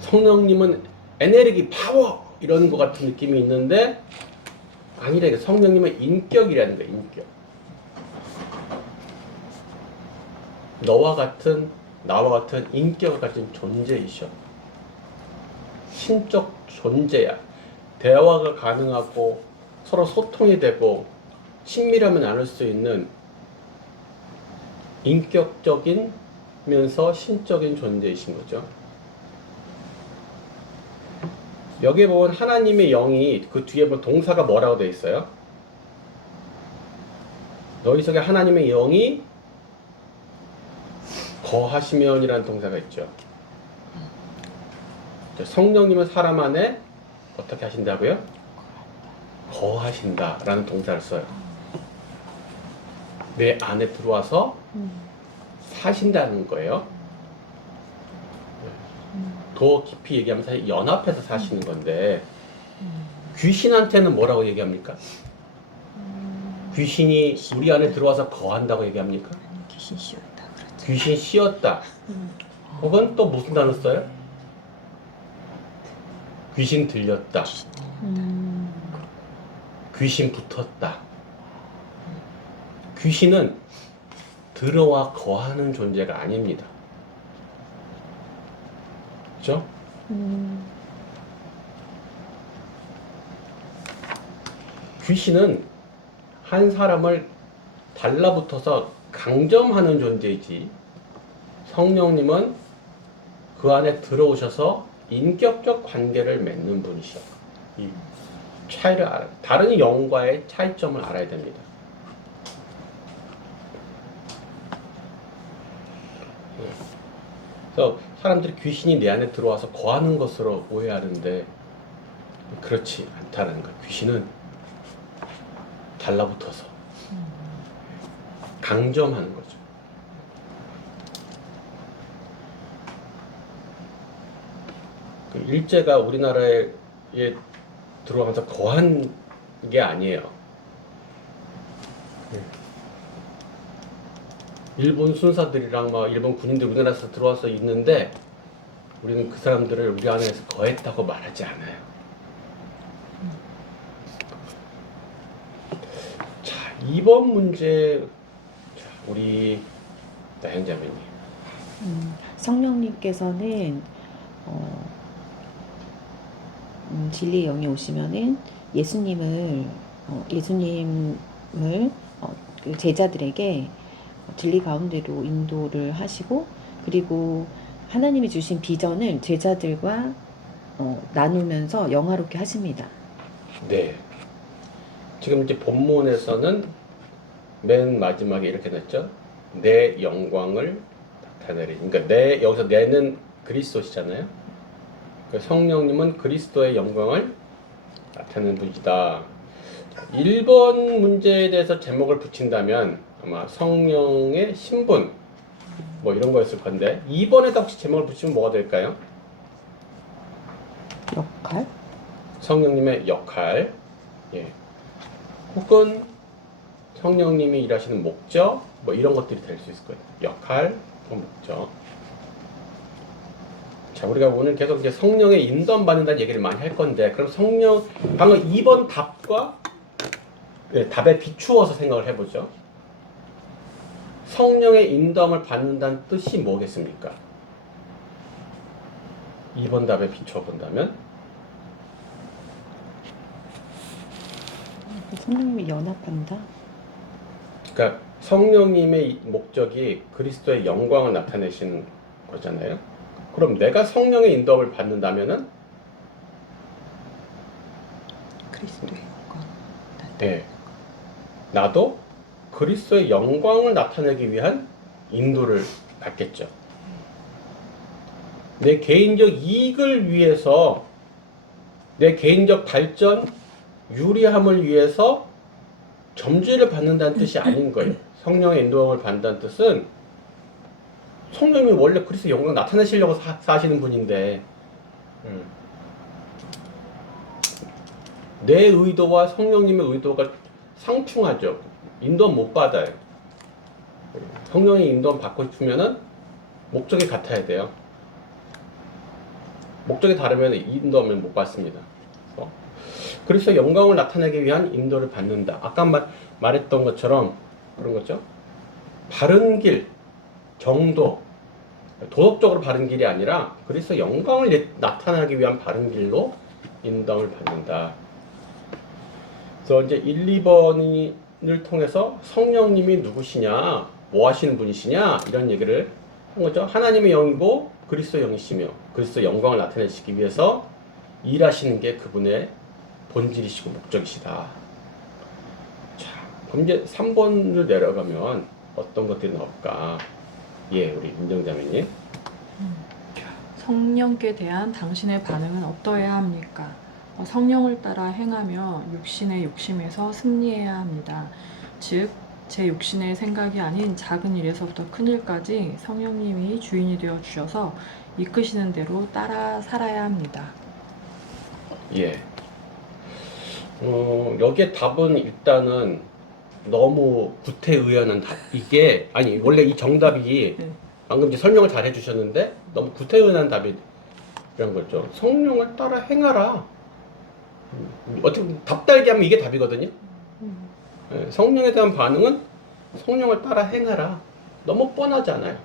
성령님은 에너지 파워 이런 것 같은 느낌이 있는데 아니라 이게 성령님은 인격이라는 거예요. 인격. 나와 같은 인격을 가진 존재이셔. 신적 존재야. 대화가 가능하고 서로 소통이 되고 친밀함을 나눌 수 있는 인격적이면서 신적인 존재이신 거죠. 여기에 보면 하나님의 영이 그 뒤에 보면 동사가 뭐라고 되어 있어요? 너희 속에 하나님의 영이 거하시면이라는 동사가 있죠. 성령님은 사람 안에 어떻게 하신다고요? 거하신다라는 동사를 써요. 내 안에 들어와서 사신다는 거예요. 더 깊이 얘기하면 사실 연합해서 사시는 건데 귀신한테는 뭐라고 얘기합니까? 귀신이 우리 안에 들어와서 거한다고 얘기합니까? 아니, 귀신 씌웠다 그렇죠. 귀신 씌었다. 혹은 또 무슨 단어 써요? 귀신 들렸다. 귀신 붙었다. 귀신은 들어와 거하는 존재가 아닙니다. 그렇죠? 귀신은 한 사람을 달라붙어서 강점하는 존재이지 성령님은 그 안에 들어오셔서 인격적 관계를 맺는 분이셔. 이 차이를 다른 영과의 차이점을 알아야 됩니다. 그래서 사람들이 귀신이 내 안에 들어와서 거하는 것으로 오해하는데 그렇지 않다는 거예요. 귀신은 달라붙어서 강점하는 거죠. 일제가 우리나라에 들어가면서 거한 게 아니에요. 일본 순사들이랑 막 일본 군인들 우리나라에서 들어와서 있는데 우리는 그 사람들을 우리 안에서 거했다고 말하지 않아요. 자, 2번 문제 우리 나현자매님. 성령님께서는 진리의 영이 오시면은 예수님을 그 제자들에게 진리 가운데로 인도를 하시고 그리고 하나님이 주신 비전을 제자들과 나누면서 영화롭게 하십니다. 네. 지금 이제 본문에서는 맨 마지막에 이렇게 냈죠. 내 영광을 나타내리. 그러니까 여기서 내는 그리스도시잖아요. 그러니까 성령님은 그리스도의 영광을 나타내는 분이다. 1번 문제에 대해서 제목을 붙인다면 아마 성령의 신분 뭐 이런 거였을 건데 2번에다 혹시 제목을 붙이면 뭐가 될까요? 역할? 성령님의 역할, 예. 혹은 성령님이 일하시는 목적, 뭐 이런 것들이 될 수 있을 거예요. 역할, 목적. 자, 우리가 오늘 계속 이제 성령의 인도함 받는다는 얘기를 많이 할 건데, 그럼 방금 2번 답과 답에 비추어서 생각을 해보죠. 성령의 인도함을 받는다는 뜻이 뭐겠습니까? 2번 답에 비추어 본다면 성령님이 연합한다? 그러니까 성령님의 목적이 그리스도의 영광을 나타내시는 거잖아요. 그럼 내가 성령의 인도함을 받는다면은 그리스도의 영광. 네. 나도 그리스도의 영광을 나타내기 위한 인도를 받겠죠. 내 개인적 이익을 위해서, 내 개인적 발전, 유리함을 위해서 점주를 받는다는 뜻이 아닌 거예요. 성령의 인도함을 받는다는 뜻은 성령님이 원래 그리스도의 영광을 나타내시려고 사시는 분인데 내 의도와 성령님의 의도가 상충하죠. 인도함 못 받아요. 성령의 인도함 받고 싶으면은 목적이 같아야 돼요. 목적이 다르면 인도함을 못 받습니다. 그래서 영광을 나타내기 위한 인도를 받는다. 아까 말했던 것처럼 그런 거죠. 바른 길, 정도, 도덕적으로 바른 길이 아니라 그래서 영광을 나타내기 위한 바른 길로 인도함을 받는다. 그래서 이제 1, 2번을 통해서 성령님이 누구시냐, 뭐 하시는 분이시냐 이런 얘기를 한 거죠. 하나님의 영이고 그리스도 영이시며 그리스도 영광을 나타내시기 위해서 일하시는 게 그분의 본질이시고 목적이시다. 자, 그럼 이제 3번을 내려가면 어떤 것들이 나올까? 예, 우리 민정자매님. 성령께 대한 당신의 반응은 어떠해야 합니까? 성령을 따라 행하며 육신의 욕심에서 승리해야 합니다. 즉, 제 육신의 생각이 아닌 작은 일에서부터 큰 일까지 성령님이 주인이 되어 주셔서 이끄시는 대로 따라 살아야 합니다. 예. 여기에 답은 일단은 너무 구태의연한 답. 이게 아니 원래 이 정답이 방금 이제 설명을 잘 해주셨는데 너무 구태의연한 답이 이런 거죠. 성령을 따라 행하라. 어떻게 보면 답달기하면 이게 답이거든요. 예, 성령에 대한 반응은 성령을 따라 행하라. 너무 뻔하잖아요.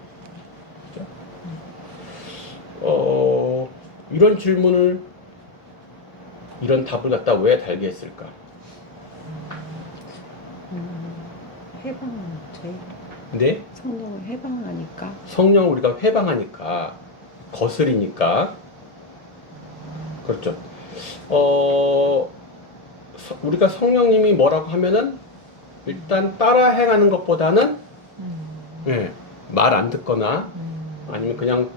그렇죠? 이런 질문을 이런 답을 갖다 왜 달게 했을까? 해방하지. 네? 성령을 해방하니까. 성령을 우리가 회방하니까 거스리니까 그렇죠. 우리가 성령님이 뭐라고 하면은 일단 따라 행하는 것보다는 예, 말 안 듣거나 아니면 그냥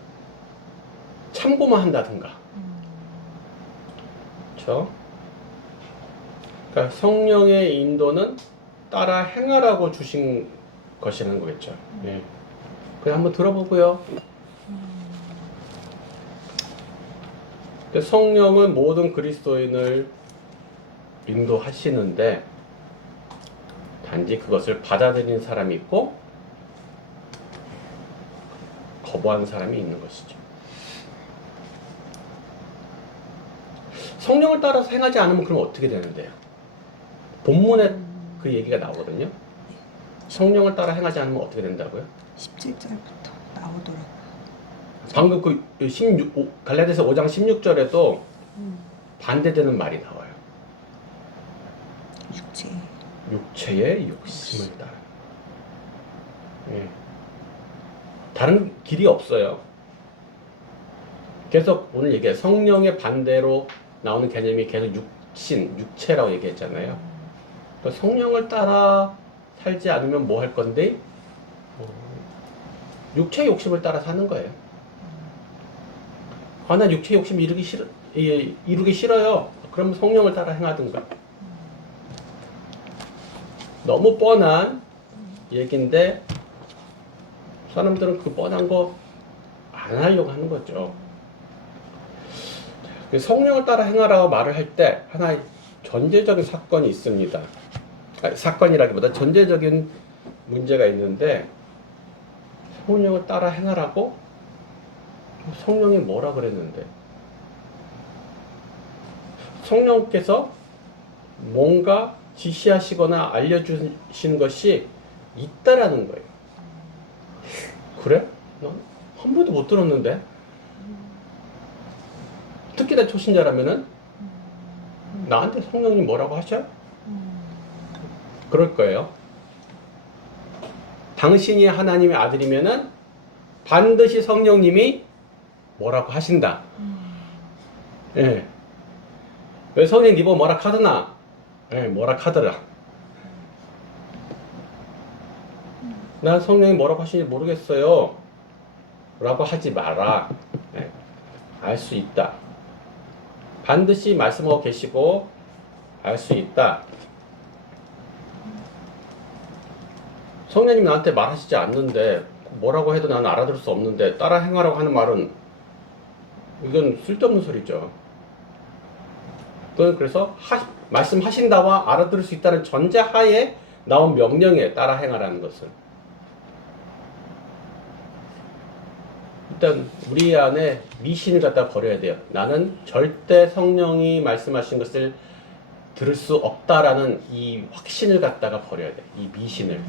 참고만 한다든가 그렇죠. 그러니까 성령의 인도는 따라 행하라고 주신 것이라는 거겠죠. 예. 그냥 한번 들어보고요. 성령은 모든 그리스도인을 인도하시는데 단지 그것을 받아들이는 사람이 있고 거부하는 사람이 있는 것이죠. 성령을 따라서 행하지 않으면 그럼 어떻게 되는데요? 본문에 그 얘기가 나오거든요. 성령을 따라 행하지 않으면 어떻게 된다고요? 17절부터 나오더라고요. 방금 그 갈라디아서 5장 16절에도 반대되는 말이 나와요. 육체의 욕심을 따라. 예. 다른 길이 없어요. 계속 오늘 얘기해 성령의 반대로 나오는 개념이 계속 육체라고 얘기했잖아요. 그러니까 성령을 따라 살지 않으면 뭐 할 건데? 육체의 욕심을 따라 사는 거예요. 난 육체의 욕심 이루기 싫어요. 그럼 성령을 따라 행하든가. 너무 뻔한 얘기인데 사람들은 그 뻔한 거 안 하려고 하는 거죠. 성령을 따라 행하라고 말을 할 때 하나의 전제적인 사건이 있습니다. 사건이라기보다 전제적인 문제가 있는데 성령을 따라 행하라고? 성령이 뭐라 그랬는데? 성령께서 뭔가 지시하시거나 알려주신 것이 있다라는 거예요. 그래? 난 한 번도 못 들었는데? 특히 나 초신자라면은 나한테 성령님 뭐라고 하셔? 그럴 거예요. 당신이 하나님의 아들이면은 반드시 성령님이 뭐라고 하신다. 예. 왜 성령 니보 뭐라 카드나? 예, 뭐라 카더라. 난 성령이 뭐라고 하시는지 모르겠어요 라고 하지 마라. 네. 알 수 있다. 반드시 말씀하고 계시고 알 수 있다. 성령님 나한테 말하시지 않는데 뭐라고 해도 나는 알아들을 수 없는데 따라 행하라고 하는 말은 이건 쓸데없는 소리죠. 그래서 말씀하신다와 알아들을 수 있다는 전제하에 나온 명령에 따라 행하라는 것은 일단 우리 안에 미신을 갖다 버려야 돼요. 나는 절대 성령이 말씀하신 것을 들을 수 없다라는 이 확신을 갖다가 버려야 돼. 이 미신을.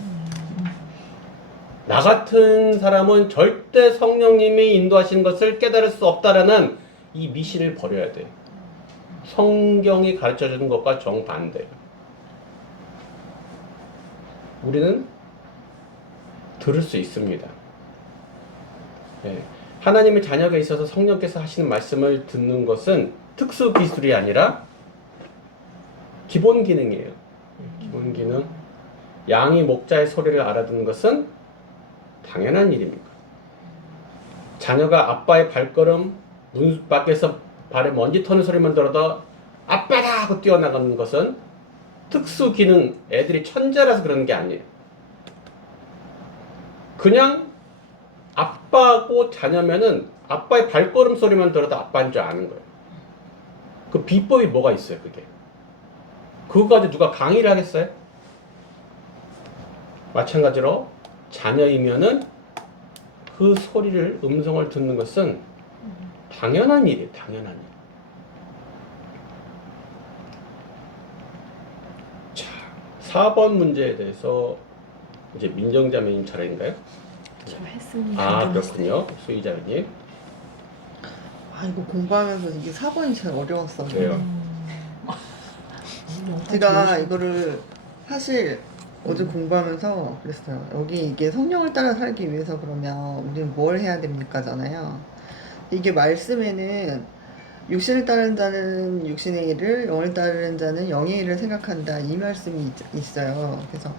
나 같은 사람은 절대 성령님이 인도하시는 것을 깨달을 수 없다라는 이 미신을 버려야 돼. 성경이 가르쳐주는 것과 정반대예요. 우리는 들을 수 있습니다. 네. 하나님의 자녀가 있어서 성령께서 하시는 말씀을 듣는 것은 특수 기술이 아니라 기본 기능이에요. 기본 기능. 양이 목자의 소리를 알아듣는 것은 당연한 일입니다. 자녀가 아빠의 발걸음, 문 밖에서 발에 먼지 터는 소리만 들어도 아빠다 하고 뛰어나가는 것은 특수 기능, 애들이 천재라서 그러는 게 아니에요. 그냥 아빠고 자녀면은 아빠의 발걸음 소리만 들어도 아빠인 줄 아는 거예요. 그 비법이 뭐가 있어요, 그게? 그거 가지고 누가 강의를 하겠어요? 마찬가지로 자녀이면은 그 소리를, 음성을 듣는 것은 당연한 일이에요, 당연한 일. 자, 4번 문제에 대해서 이제 민정자매님 차례인가요? 저 했습니다. 아, 그렇군요. 수의자매님. 아 이거 공부하면서 이게 4번이 제일 어려웠어요. 그래요. 제가 이거를 사실 어제 공부하면서 그랬어요. 여기 이게 성령을 따라 살기 위해서 그러면 우리는 뭘 해야 됩니까?잖아요. 이게 말씀에는 육신을 따르는 자는 육신의 일을, 영을 따르는 자는 영의 일을 생각한다. 이 말씀이 있어요. 그래서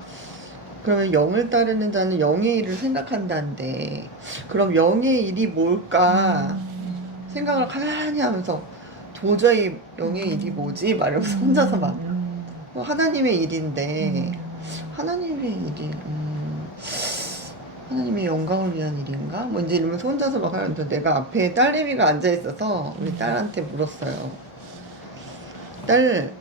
그러면 영을 따르는 자는 영의 일을 생각한다는데 그럼 영의 일이 뭘까 생각을 가만히 하면서 도저히 영의 일이 뭐지? 말하면서 혼자서 막 하나님의 일인데 하나님의 일이 하나님의 영광을 위한 일인가? 뭐 이제 이러면서 혼자서 막 하는데 내가 앞에 딸내미가 앉아있어서 우리 딸한테 물었어요. 딸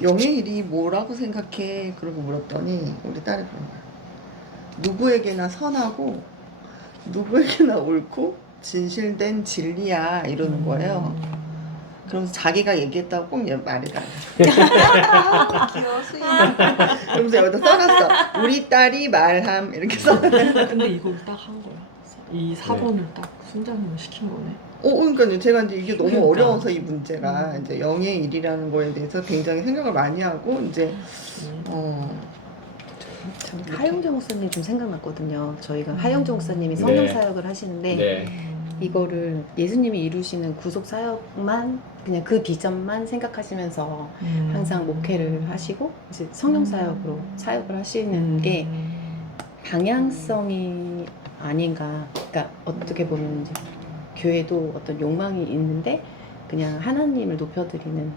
영의 일이 뭐라고 생각해? 그러고 물었더니 우리 딸이 그런 거야. 누구에게나 선하고 누구에게나 옳고 진실된 진리야 이러는 거예요. 그러면서 자기가 얘기했다고 꼭 말을 안 해. 귀여워 수인. 그러면서 여기다 써놨어. 우리 딸이 말함 이렇게 써놨어. 근데 이걸 딱 한 거야. 이 4번을 딱 순자님을 시킨 거네. 그러니까요. 제가 이제 이게 너무 그러니까. 어려워서 이 문제가 이제 영의 일이라는 거에 대해서 굉장히 생각을 많이 하고 이제 참 하영재 목사님 좀 생각났거든요. 저희가 하영재 목사님이 성령 네. 사역을 하시는데 네. 이거를 예수님이 이루시는 구속 사역만 그냥 그 비전만 생각하시면서 항상 목회를 하시고 이제 성령 사역으로 사역을 하시는 게 방향성이 아닌가. 그러니까 어떻게 보면 이제 교회도 어떤 욕망이 있는데 그냥 하나님을 높여드리는.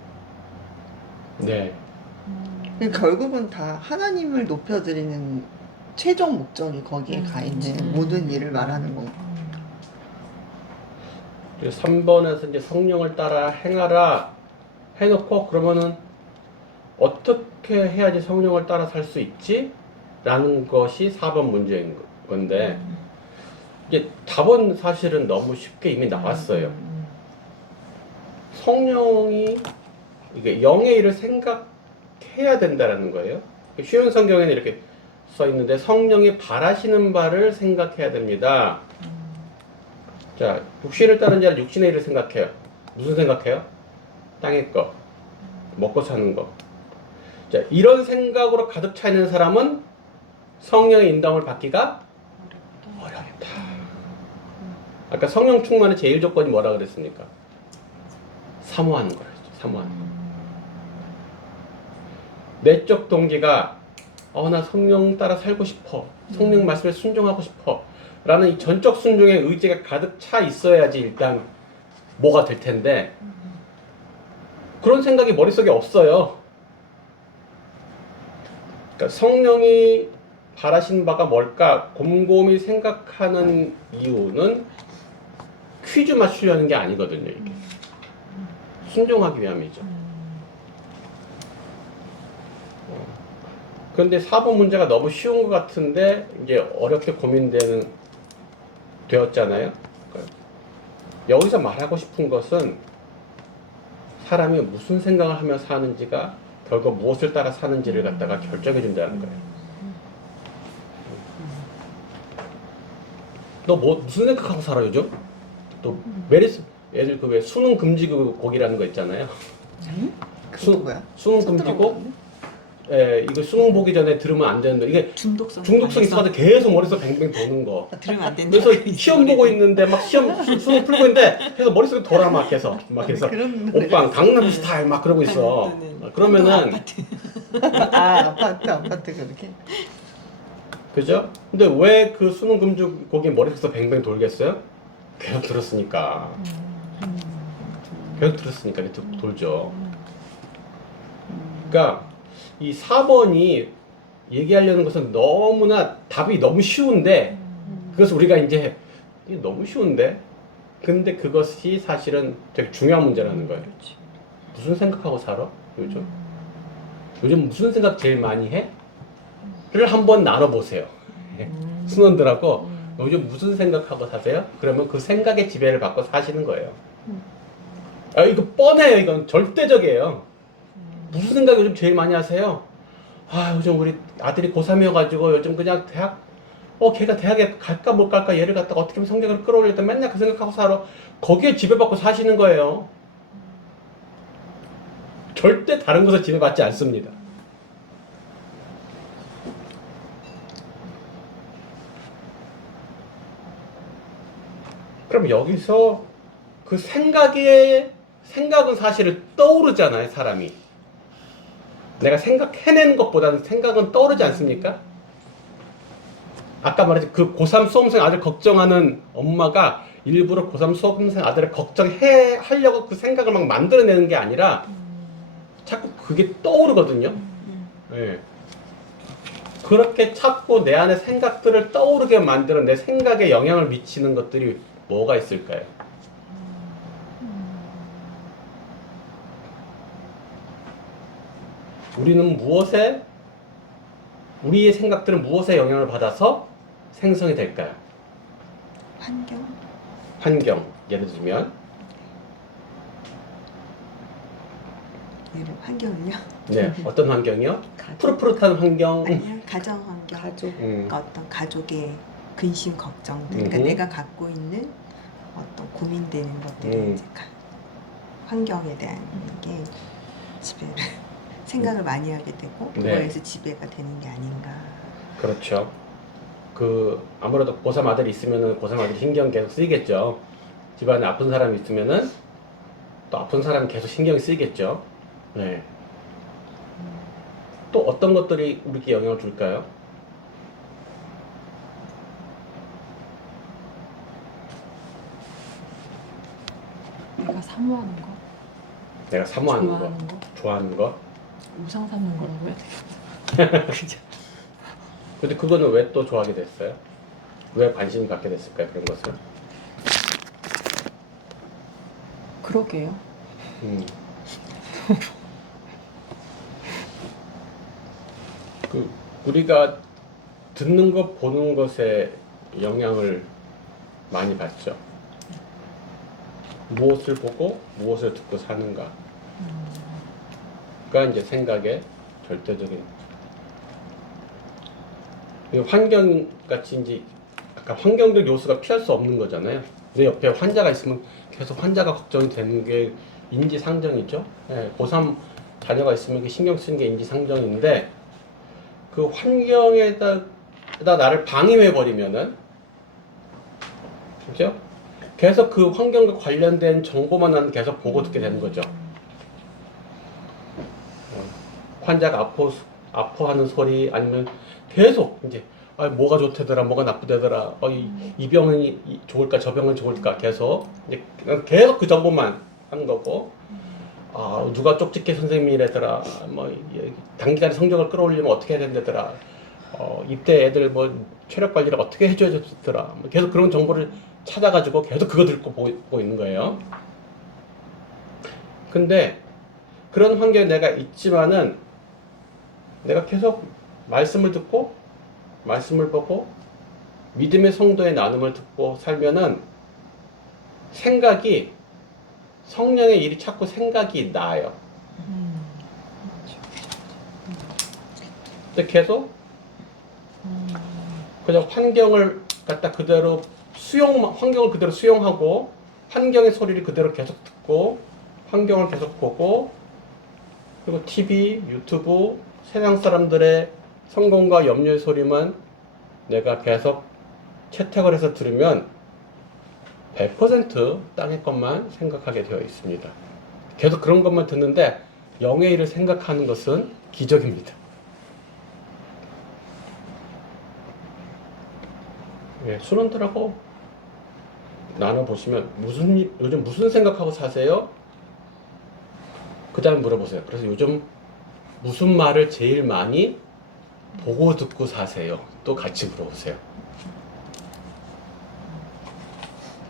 네. 결국은 다 하나님을 높여드리는 최종 목적이 거기에 가 있는 모든 일을 말하는 거고. 3번에서 이제 성령을 따라 행하라 해놓고 그러면은 어떻게 해야지 성령을 따라 살 수 있지? 라는 것이 4번 문제인 건데 이게 답은 사실은 너무 쉽게 이미 나왔어요. 성령이 이게 영의 일을 생각해야 된다라는 거예요. 쉬운 성경에는 이렇게 써 있는데 성령이 바라시는 바를 생각해야 됩니다. 자, 육신을 따른 자는 육신의 일을 생각해요. 무슨 생각해요? 땅의 거, 먹고 사는 거. 자, 이런 생각으로 가득 차 있는 사람은 성령의 인도함을 받기가 어렵다. 아까 성령 충만의 제일 조건이 뭐라 그랬습니까? 사모하는 거였죠. 사모하는 거. 내적 동기가 나 성령 따라 살고 싶어. 성령 말씀에 순종하고 싶어. 라는 이 전적 순종의 의지가 가득 차 있어야지 일단 뭐가 될 텐데 그런 생각이 머릿속에 없어요. 그러니까 성령이 바라신 바가 뭘까 곰곰이 생각하는 이유는 퀴즈 맞추려는 게 아니거든요. 이게 순종하기 위함이죠. 그런데 4번 문제가 너무 쉬운 것 같은데 이제 어렵게 되었잖아요. 그러니까 여기서 말하고 싶은 것은 사람이 무슨 생각을 하며 사는지가 결국 무엇을 따라 사는지를 갖다가 결정해 준다는 거예요. 너 무슨 생각하고 살아 요즘? 또 메리스 애들 그 왜 수능 금지곡이라는 거 있잖아요. 그거 뭐야? 수능 금지곡? 예, 이거 수능 보기 전에 들으면 안 되는데 이게 중독성 있어가지고 계속 머릿속 뱅뱅 도는 거. 들으면 안 된다. 그래서 시험 보고 있는데 막 수능 풀고 있는데 계속 머릿속에 돌아 막 계속 그런 오빠 강남 스타일 막 그러고 있어. 그러면은 아파트 그렇게. 그죠? 근데 왜 그 수능 금지곡이 머릿속에서 뱅뱅 돌겠어요? 계속 들었으니까. 계속 들었으니까 이렇게 돌죠. 그러니까 이 4번이 얘기하려는 것은 너무나 답이 너무 쉬운데 그것을 우리가 이제 이게 너무 쉬운데 근데 그것이 사실은 되게 중요한 문제라는 거예요. 무슨 생각하고 살아? 요즘? 요즘 무슨 생각 제일 많이 해? 를 한번 나눠보세요. 순원들하고 요즘 무슨 생각하고 사세요? 그러면 그 생각의 지배를 받고 사시는 거예요. 이거 뻔해요. 이건 절대적이에요. 무슨 생각 요즘 제일 많이 하세요? 요즘 우리 아들이 고3이어가지고 요즘 그냥 대학 걔가 대학에 갈까 못 갈까 얘를 갖다가 어떻게 하면 성적을 끌어올릴까 맨날 그 생각하고 살아. 거기에 지배받고 사시는 거예요. 절대 다른 것에 지배받지 않습니다. 그럼 여기서 그 생각은 사실은 떠오르잖아요, 사람이. 내가 생각해내는 것보다는 생각은 떠오르지 않습니까? 아까 말했지 그 고3 수험생 아들 걱정하는 엄마가 일부러 고3 수험생 아들을 하려고 그 생각을 막 만들어내는 게 아니라 자꾸 그게 떠오르거든요. 네. 그렇게 자꾸 내 안에 생각들을 떠오르게 만드는 내 생각에 영향을 미치는 것들이 뭐가 있을까요? 우리의 생각들은 무엇에 영향을 받아서 생성이 될까요? 환경. 예를 들면? 환경을요? 네. 어떤 환경이요? 가족. 푸릇푸릇한 환경. 아니요. 가정 환경. 가족. 그러니까 어떤 가족의 근심 걱정들. 그러니까 내가 갖고 있는 어떤 고민되는 것들이 이제 환경에 대한 게 지배를 생각을 많이 하게 되고 그거에서 지배가 되는 게 아닌가. 그렇죠. 아무래도 고3 아들이 있으면은 고3 아들이 신경 계속 쓰이겠죠. 집안에 아픈 사람이 있으면은 또 아픈 사람이 계속 신경이 쓰이겠죠. 네. 또 어떤 것들이 우리에게 영향을 줄까요? 내가 사모하는 거, 내가 사모하는 좋아하는 거, 좋아하는 거. 우상 삼는 거라고 해야 돼. 그죠? 근데 그거는 왜 또 좋아하게 됐어요? 왜 관심을 갖게 됐을까요? 그런 것을? 그러게요. 우리가 듣는 것, 보는 것에 영향을 많이 받죠. 무엇을 보고 무엇을 듣고 사는가. 가 이제 생각의 절대적인 환경같이 이제 아까 환경적 요소가 피할 수 없는 거잖아요. 내 옆에 환자가 있으면 계속 환자가 걱정이 되는 게 인지상정이죠. 고3 자녀가 있으면 그 신경 쓰는 게 인지상정인데 그 환경에다 나를 방임해 버리면은 그죠? 계속 그 환경과 관련된 정보만 나는 계속 보고 듣게 되는 거죠. 환자가 아파하는 소리 아니면 계속 이제 뭐가 좋대더라, 뭐가 나쁘대더라, 이 병이 좋을까, 저 병은 좋을까 계속 이제 계속 그 정보만 하는 거고, 누가 쪽집게 선생님이래더라, 뭐 단기간에 성적을 끌어올리면 어떻게 해야 된다더라, 이때 애들 뭐 체력 관리를 어떻게 해줘야 좋더라, 뭐 계속 그런 정보를 찾아가지고 계속 그거 듣고 보고 있는 거예요. 근데 그런 환경에 내가 있지만은 내가 계속 말씀을 듣고 말씀을 보고 믿음의 성도의 나눔을 듣고 살면은 생각이, 성령의 일이 자꾸 생각이 나요. 근데 계속 그냥 환경을 갖다 그대로 환경을 그대로 수용하고 환경의 소리를 그대로 계속 듣고 환경을 계속 보고, 그리고 TV, 유튜브, 세상 사람들의 성공과 염려의 소리만 내가 계속 채택을 해서 들으면 100% 땅의 것만 생각하게 되어 있습니다. 계속 그런 것만 듣는데 영의 일을 생각하는 것은 기적입니다. 순원들하고 나눠보시면 요즘 무슨 생각하고 사세요? 그 다음에 물어보세요. 그래서 요즘 무슨 말을 제일 많이 보고 듣고 사세요? 또 같이 물어보세요.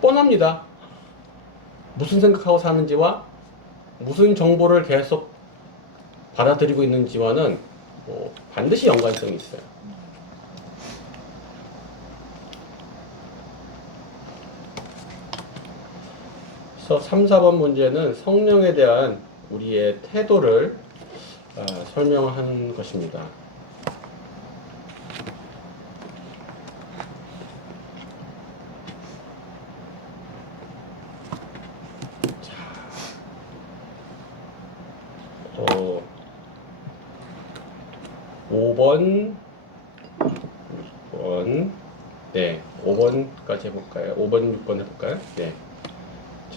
뻔합니다. 무슨 생각하고 사는지와 무슨 정보를 계속 받아들이고 있는지와는 반드시 연관성이 있어요. 그래서 3, 4번 문제는 성령에 대한 우리의 태도를 설명하는 것입니다. 자, 5번, 6번, 네, 5번까지 해볼까요? 5번, 6번 해볼까요? 네.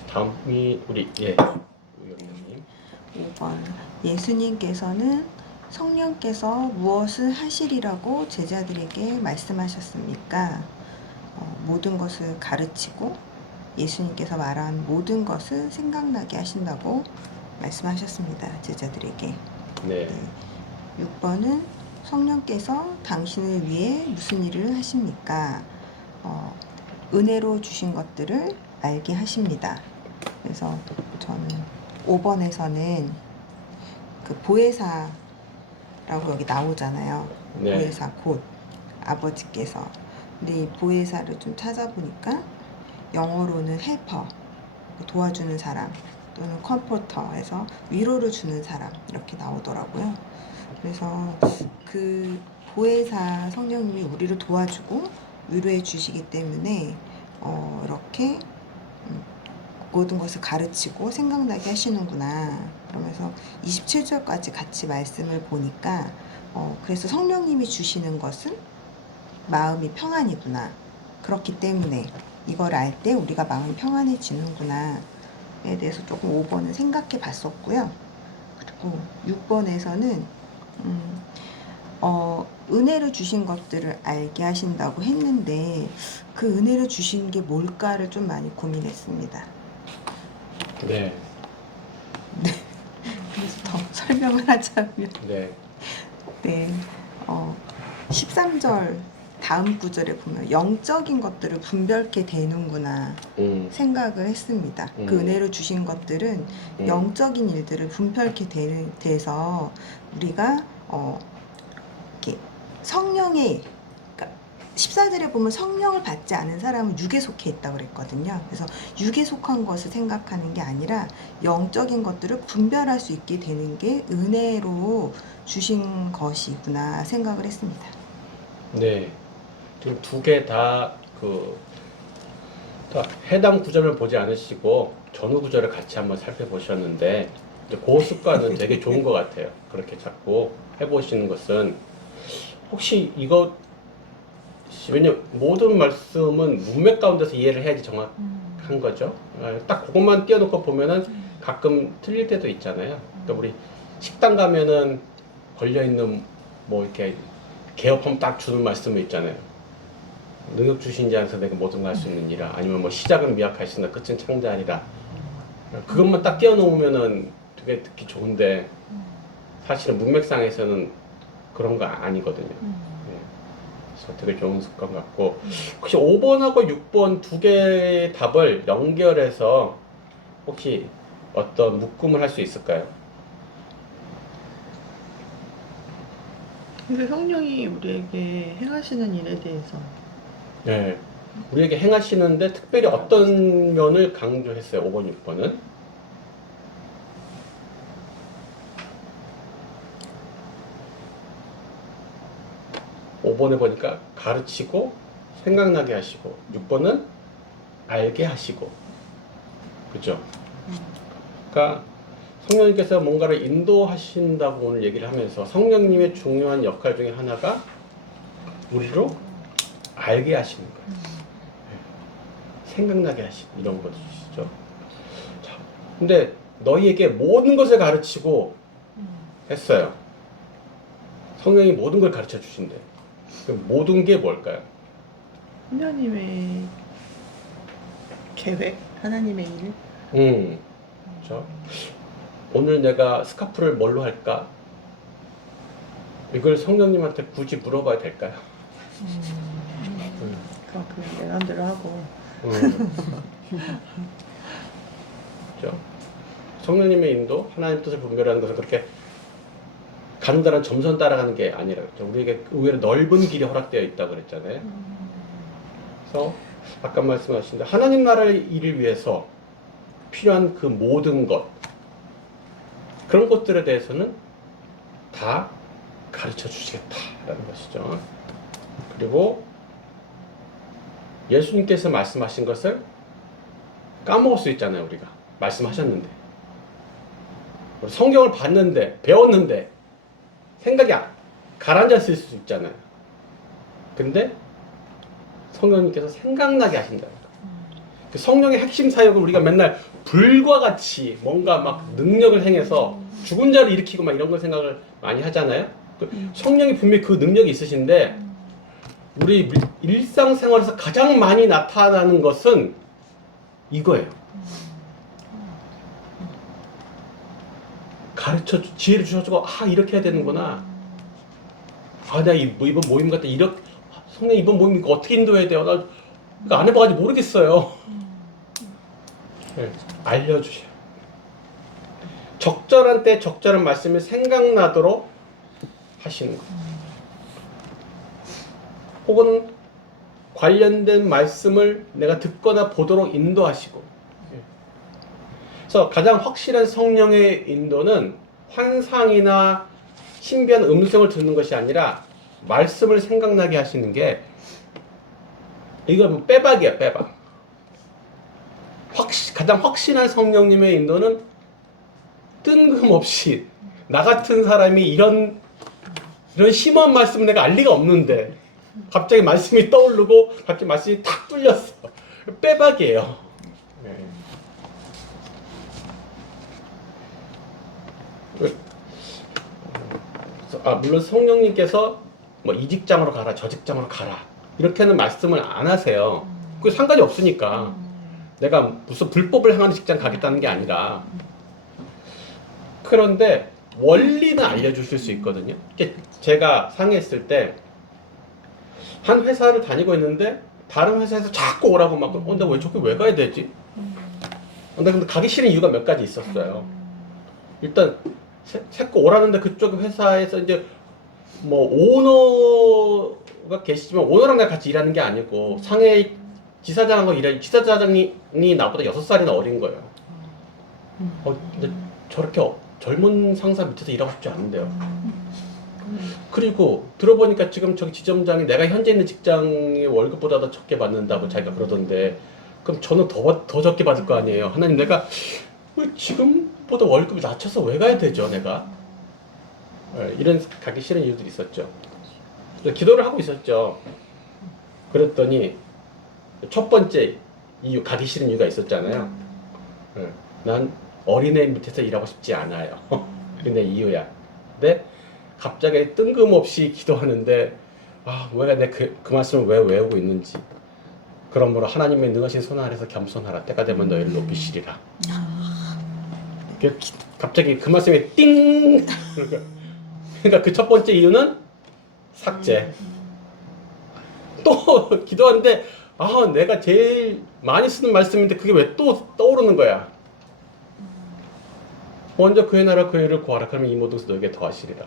다음이 우리 의원님. 5번. 예수님께서는 성령께서 무엇을 하시리라고 제자들에게 말씀하셨습니까? 모든 것을 가르치고 예수님께서 말한 모든 것을 생각나게 하신다고 말씀하셨습니다. 제자들에게. 네. 6번은 성령께서 당신을 위해 무슨 일을 하십니까? 은혜로 주신 것들을 알게 하십니다. 그래서 저는 5번에서는 그 보혜사라고 여기 나오잖아요. 네. 보혜사 곧 아버지께서. 근데 이 보혜사를 좀 찾아보니까 영어로는 헬퍼, 도와주는 사람, 또는 컴포터에서 위로를 주는 사람 이렇게 나오더라고요. 그래서 그 보혜사 성령님이 우리를 도와주고 위로해 주시기 때문에 이렇게 모든 것을 가르치고 생각나게 하시는구나. 그러면서 27절까지 같이 말씀을 보니까 그래서 성령님이 주시는 것은 마음이 평안이구나. 그렇기 때문에 이걸 알 때 우리가 마음이 평안해지는구나 에 대해서 조금 5번은 생각해 봤었고요. 그리고 6번에서는 은혜를 주신 것들을 알게 하신다고 했는데 그 은혜를 주신 게 뭘까를 좀 많이 고민했습니다. 네. 그래서 더 설명을 하자면 네. 13절 다음 구절에 보면 영적인 것들을 분별케 되는구나 생각을 했습니다. 그 은혜를 주신 것들은 영적인 일들을 분별케 돼서 우리가 이렇게 성령의, 그러니까 14절에 보면 성령을 받지 않은 사람은 육에 속해 있다고 그랬거든요. 그래서 육에 속한 것을 생각하는 게 아니라 영적인 것들을 분별할 수 있게 되는 게 은혜로 주신 것이구나 생각을 했습니다. 네. 지금 두 개 다 해당 구절을 보지 않으시고 전후 구절을 같이 한번 살펴보셨는데 그 습관은 되게 좋은 것 같아요. 그렇게 자꾸 해보시는 것은 혹시 이거 왜냐면 모든 말씀은 문맥 가운데서 이해를 해야지 정확한 거죠. 딱 그것만 띄워놓고 보면은 가끔 틀릴 때도 있잖아요. 그러니까 우리 식당 가면은 걸려있는 뭐 이렇게 개업하면 딱 주는 말씀이 있잖아요. 능력 주신 자 안에서 내가 모든 걸 할 수 있느니라. 아니면 뭐 시작은 미약하시나 끝은 창자하리라. 그것만 딱 끼워놓으면은 되게 듣기 좋은데 사실은 문맥상에서는 그런 거 아니거든요. 그래서 되게 좋은 습관 같고, 혹시 5번하고 6번 두 개의 답을 연결해서 혹시 어떤 묶음을 할 수 있을까요? 근데 성령이 우리에게 행하시는 일에 대해서 네. 우리에게 행하시는데 특별히 어떤 면을 강조했어요? 5번, 6번은? 오 5번에 보니까 가르치고 생각나게 하시고, 6번은 알게 하시고, 그죠? 그러니까 성령님께서 뭔가를 인도하신다고 오늘 얘기를 하면서 성령님의 중요한 역할 중에 하나가 우리로 알게 하시는 거예요. 생각나게 하시고 이런 것이죠. 자, 근데 너희에게 모든 것을 가르치고 했어요. 성령이 모든 걸 가르쳐 주신대. 그럼 모든 게 뭘까요? 하나님의 계획, 하나님의 일. 그렇죠. 오늘 내가 스카프를 뭘로 할까? 이걸 성령님한테 굳이 물어봐야 될까요? 그냥 내 마음대로 하고. 그렇죠. 성령님의 인도, 하나님 뜻을 분별하는 것은 그렇게 간단한 점선 따라가는 게 아니라 그렇죠. 우리에게 의외로 넓은 길이 허락되어 있다고 그랬잖아요. 그래서 아까 말씀하신 대로 하나님 나라의 일을 위해서 필요한 그 모든 것, 그런 것들에 대해서는 다 가르쳐 주시겠다라는 것이죠. 그리고 예수님께서 말씀하신 것을 까먹을 수 있잖아요. 우리가 말씀하셨는데, 성경을 봤는데, 배웠는데 생각이 가라앉았을 수 있잖아요. 근데 성령님께서 생각나게 하신다는 거예요. 그 성령의 핵심 사역을 우리가 맨날 불과 같이 뭔가 막 능력을 행해서 죽은 자를 일으키고 막 이런 걸 생각을 많이 하잖아요. 성령이 분명히 그 능력이 있으신데, 우리 일상생활에서 가장 많이 나타나는 것은 이거예요. 지혜를 주셔가지고, 이렇게 해야 되는구나. 내가 이번 모임 같은 이렇게, 성령 이번 모임 이거 어떻게 인도해야 돼요? 나 이거 안 해봐가지고 모르겠어요. 네, 알려주셔요. 적절한 때 적절한 말씀이 생각나도록 하시는 거예요. 혹은 관련된 말씀을 내가 듣거나 보도록 인도하시고. 그래서 가장 확실한 성령의 인도는 환상이나 신비한 음성을 듣는 것이 아니라 말씀을 생각나게 하시는 게, 이거 빼박이야, 빼박. 가장 확실한 성령님의 인도는 뜬금없이 나 같은 사람이 이런 심오한 말씀을 내가 알 리가 없는데 갑자기 말씀이 떠오르고 갑자기 말씀이 탁 뚫렸어. 빼박이에요. 물론 성령님께서 뭐 이 직장으로 가라, 저 직장으로 가라 이렇게는 말씀을 안 하세요. 그 상관이 없으니까. 내가 무슨 불법을 행하는 직장 가겠다는 게 아니라. 그런데 원리는 알려주실 수 있거든요. 제가 상의했을 때 한 회사를 다니고 있는데 다른 회사에서 자꾸 오라고 막, 근데 왜 저기 왜 가야 되지? 근데 가기 싫은 이유가 몇 가지 있었어요. 일단 자꾸 오라는데 그쪽 회사에서 이제 뭐 오너가 계시지만 오너랑 내가 같이 일하는 게 아니고 상해 지사장하고 일하는 지사장이 나보다 6살이나 어린 거예요. 근데 저렇게 젊은 상사 밑에서 일하고 싶지 않은데요. 그리고 들어보니까 지금 저기 지점장이 내가 현재 있는 직장의 월급보다 더 적게 받는다고 자기가 그러던데, 그럼 저는 더 적게 받을 거 아니에요. 하나님, 내가 왜 지금보다 월급이 낮춰서 왜 가야 되죠, 내가? 이런 가기 싫은 이유들이 있었죠. 기도를 하고 있었죠. 그랬더니 첫 번째 이유, 가기 싫은 이유가 있었잖아요. 난 어린애 밑에서 일하고 싶지 않아요. 그게 내 이유야. 근데 갑자기 뜬금없이 기도하는데 왜 내가 그 말씀을 왜 외우고 있는지. 그러므로 하나님의 능하신 손 아래서 겸손하라. 때가 되면 너희를 높이시리라. 갑자기 그 말씀이 띵! 그러니까 그 첫 번째 이유는 삭제. 또 기도하는데 내가 제일 많이 쓰는 말씀인데 그게 왜 또 떠오르는 거야. 먼저 그의 나라 그의 의를 구하라. 그러면 이 모든 것을 너에게 더하시리라.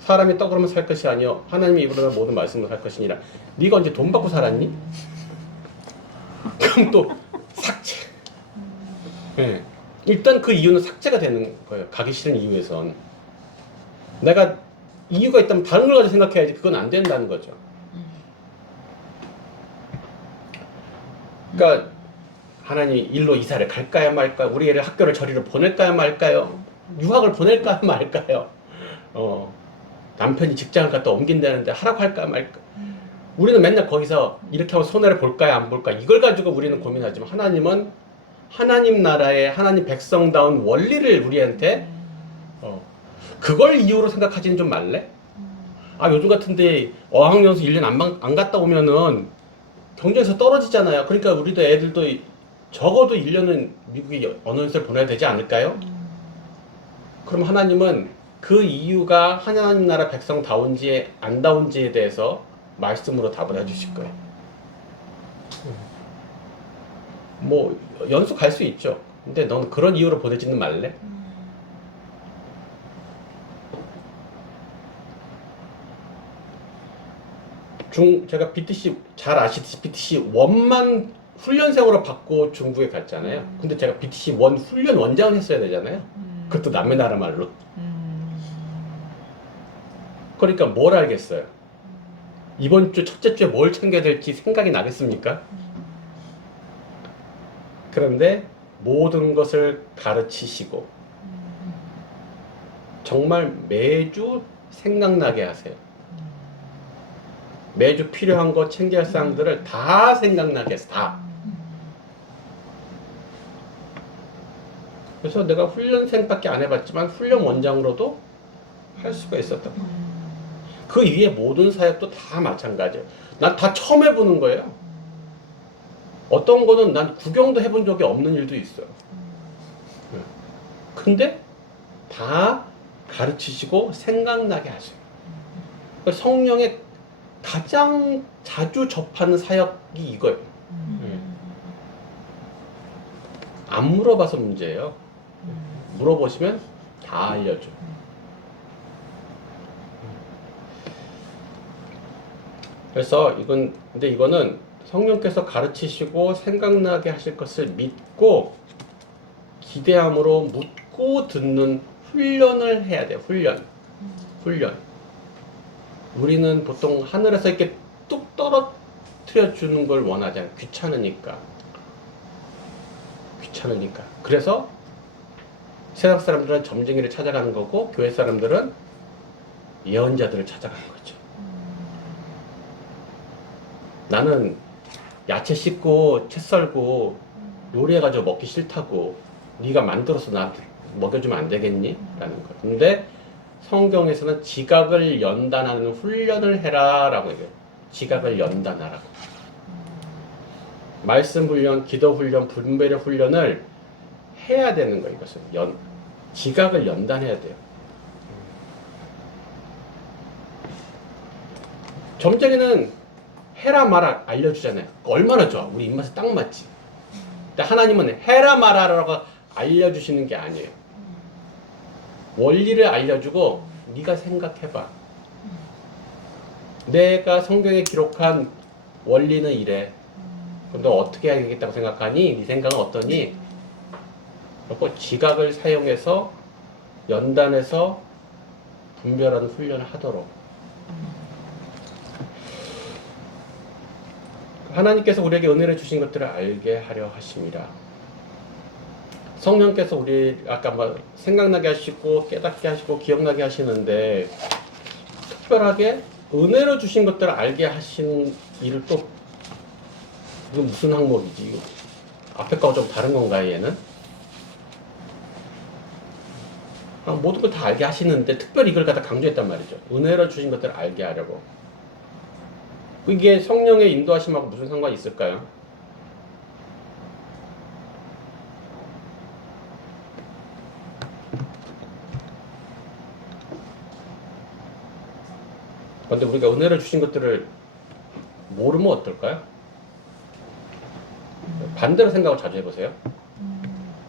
사람이 떡으로만 살 것이 아니요 하나님의 입으로 모든 말씀으로 살 것이니라. 네가 언제 돈 받고 살았니? 그럼 또 삭제. 네. 일단 그 이유는 삭제가 되는 거예요. 가기 싫은 이유에선. 내가 이유가 있다면 다른 걸 가지고 생각해야지. 그건 안 된다는 거죠. 그러니까 하나님 일로 이사를 갈까요 말까요? 우리 애를 학교를 저리로 보낼까요 말까요? 유학을 보낼까요 말까요? 남편이 직장을 갖다 옮긴다는데 하라고 할까요 말까요? 우리는 맨날 거기서 이렇게 하면 손해를 볼까요 안 볼까요? 이걸 가지고 우리는 고민하지만 하나님은 하나님 나라의 하나님 백성다운 원리를 우리한테 그걸 이유로 생각하지는 좀 말래? 요즘 같은데 어학연수 1년 안 갔다 오면은 경쟁에서 떨어지잖아요. 그러니까 우리도 애들도 적어도 1년은 미국에 언어연수를 보내야 되지 않을까요? 그럼 하나님은 그 이유가 하나님 나라 백성다운지 안 다운지에 대해서 말씀으로 답을 해주실 거예요. 뭐 연수 갈 수 있죠. 근데 넌 그런 이유로 보내지는 말래? 제가 BTC 잘 아시듯이 BTC 1만 훈련생으로 받고 중국에 갔잖아요. 근데 제가 BTC 1 훈련 원장을 했어야 되잖아요. 그것도 남의 나라 말로. 그러니까 뭘 알겠어요? 이번 주 첫째 주에 뭘 챙겨야 될지 생각이 나겠습니까? 그런데 모든 것을 가르치시고 정말 매주 생각나게 하세요. 매주 필요한 거 챙겨야 할 사항들을 다 생각나게 해서 다. 그래서 내가 훈련생밖에 안 해봤지만 훈련 원장으로도 할 수가 있었던 거예요. 그 위에 모든 사역도 다 마찬가지예요. 난 다 처음 해보는 거예요. 어떤 거는 난 구경도 해본 적이 없는 일도 있어요. 근데 다 가르치시고 생각나게 하세요. 성령의 가장 자주 접하는 사역이 이거예요. 안 물어봐서 문제예요. 물어보시면 다 알려줘. 그래서 근데 이거는 성령께서 가르치시고 생각나게 하실 것을 믿고 기대함으로 묻고 듣는 훈련을 해야 돼요. 훈련. 우리는 보통 하늘에서 이렇게 뚝 떨어뜨려 주는 걸 원하지 않아요. 귀찮으니까. 그래서 세상 사람들은 점쟁이를 찾아가는 거고 교회 사람들은 예언자들을 찾아가는 거죠. 나는 야채 씻고 채 썰고 요리해가지고 먹기 싫다고 네가 만들어서 나한테 먹여주면 안 되겠니? 라는 거. 근데 성경에서는 지각을 연단하는 훈련을 해라 라고 얘기해요. 지각을 연단하라고. 말씀 훈련, 기도 훈련, 분별의 훈련을 해야 되는 거예요. 이것은 지각을 연단해야 돼요. 점쟁이는 해라 마라 알려주잖아요. 얼마나 좋아. 우리 입맛에 딱 맞지. 근데 하나님은 해라 마라라고 알려주시는 게 아니에요. 원리를 알려주고 네가 생각해봐. 내가 성경에 기록한 원리는 이래. 그럼 너 어떻게 해야 되겠다고 생각하니? 네 생각은 어떠니? 그리고 지각을 사용해서 연단해서 분별하는 훈련을 하도록. 하나님께서 우리에게 은혜를 주신 것들을 알게 하려 하심이라. 성령께서 우리 아까 생각나게 하시고 깨닫게 하시고 기억나게 하시는데 특별하게 은혜로 주신 것들을 알게 하시는 일을 또 이건 무슨 항목이지? 앞에 거와 좀 다른 건가요, 얘는? 모든 걸 다 알게 하시는데 특별히 이걸 갖다 강조했단 말이죠. 은혜로 주신 것들을 알게 하려고. 이게 성령의 인도하심하고 무슨 상관이 있을까요? 그런데 우리가 은혜를 주신 것들을 모르면 어떨까요? 반대로 생각을 자주 해보세요.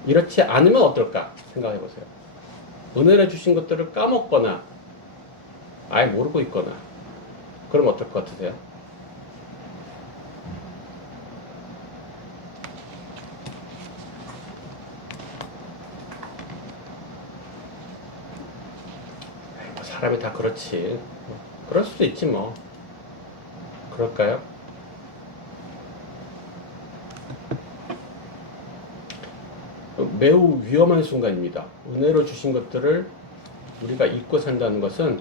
이렇지 않으면 어떨까 생각해보세요. 은혜를 주신 것들을 까먹거나 아예 모르고 있거나 그러면 어떨 것 같으세요? 사람이 다 그렇지. 그럴 수도 있지 뭐. 그럴까요? 매우 위험한 순간입니다. 은혜로 주신 것들을 우리가 잊고 산다는 것은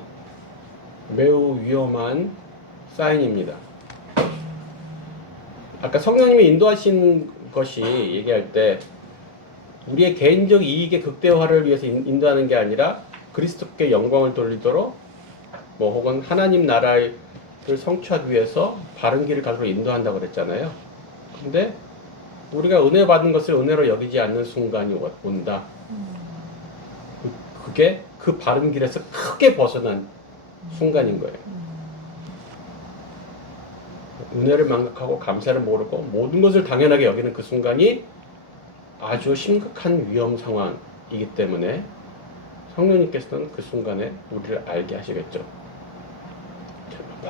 매우 위험한 사인입니다. 아까 성령님이 인도하신 것이 얘기할 때 우리의 개인적 이익의 극대화를 위해서 인도하는 게 아니라 그리스도께 영광을 돌리도록 뭐 혹은 하나님 나라를 성취하기 위해서 바른 길을 가도록 인도한다고 그랬잖아요. 근데 우리가 은혜 받은 것을 은혜로 여기지 않는 순간이 온다. 그게 그 바른 길에서 크게 벗어난 순간인 거예요. 은혜를 망각하고 감사를 모르고 모든 것을 당연하게 여기는 그 순간이 아주 심각한 위험 상황이기 때문에 성령님께서는 그 순간에 우리를 알게 하시겠죠.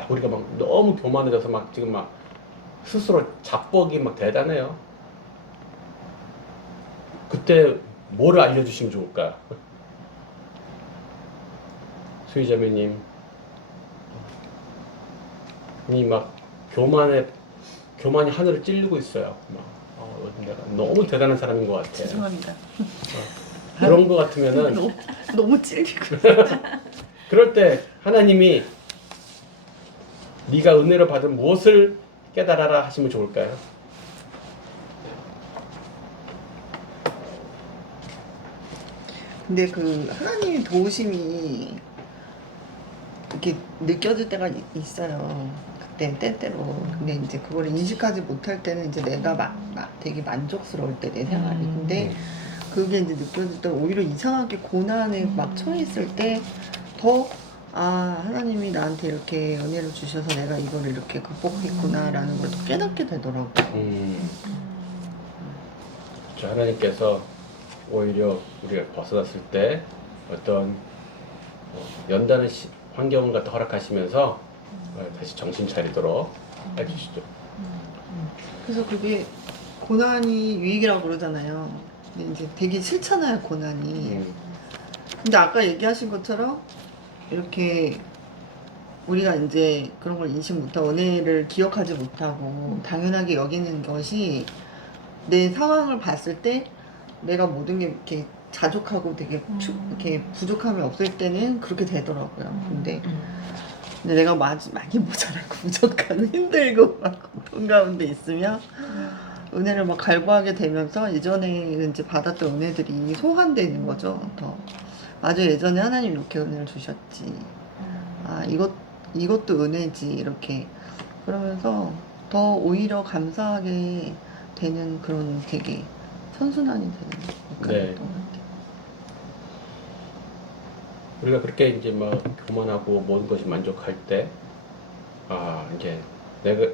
우리가 막 너무 교만해져서 막 지금 막 스스로 자뻑이 막 대단해요. 그때 뭘 알려주시면 좋을까? 수희자매님, 이 막 교만이 하늘을 찔리고 있어요. 막, 내가 너무 대단한 사람인 것 같아. 죄송합니다. 그런 것 같으면은 너무 찔리고. 그럴 때 하나님이 네가 은혜로 받은 무엇을 깨달아라 하시면 좋을까요? 근데 그 하나님의 도우심이 이렇게 느껴질 때가 있어요. 그때 때때로. 근데 이제 그걸 인식하지 못할 때는 이제 내가 되게 만족스러울 때 내 생활이. 근데 그게 이제 느껴질 때 오히려 이상하게 고난에 막 처했을 때 더 하나님이 나한테 이렇게 은혜를 주셔서 내가 이걸 이렇게 극복했구나라는 걸 더 깨닫게 되더라고요. 그렇죠. 하나님께서 오히려 우리가 벗어났을 때 어떤 연단의 환경을 갖다 허락하시면서 다시 정신 차리도록 해주시죠. 그래서 그게 고난이 유익이라고 그러잖아요. 근데 이제 되게 싫잖아요, 고난이. 근데 아까 얘기하신 것처럼 이렇게 우리가 이제 그런 걸 인식 못하고 은혜를 기억하지 못하고 당연하게 여기는 것이 내 상황을 봤을 때 내가 모든 게 이렇게 자족하고 되게 이렇게 부족함이 없을 때는 그렇게 되더라고요. 근데 내가 많이 모자라고 부족하고 힘들고 막 고통 가운데 있으면 은혜를 막 갈구하게 되면서 예전에 이제 받았던 은혜들이 소환되는 거죠. 더 맞아, 예전에 하나님 이렇게 은혜를 주셨지. 이것도 은혜지. 이렇게 그러면서 더 오히려 감사하게 되는 그런 되게 선순환이 되는 역할이었던 것 같아요. 우리가 그렇게 이제 막 교만하고 모든 것이 만족할 때, 이제 내가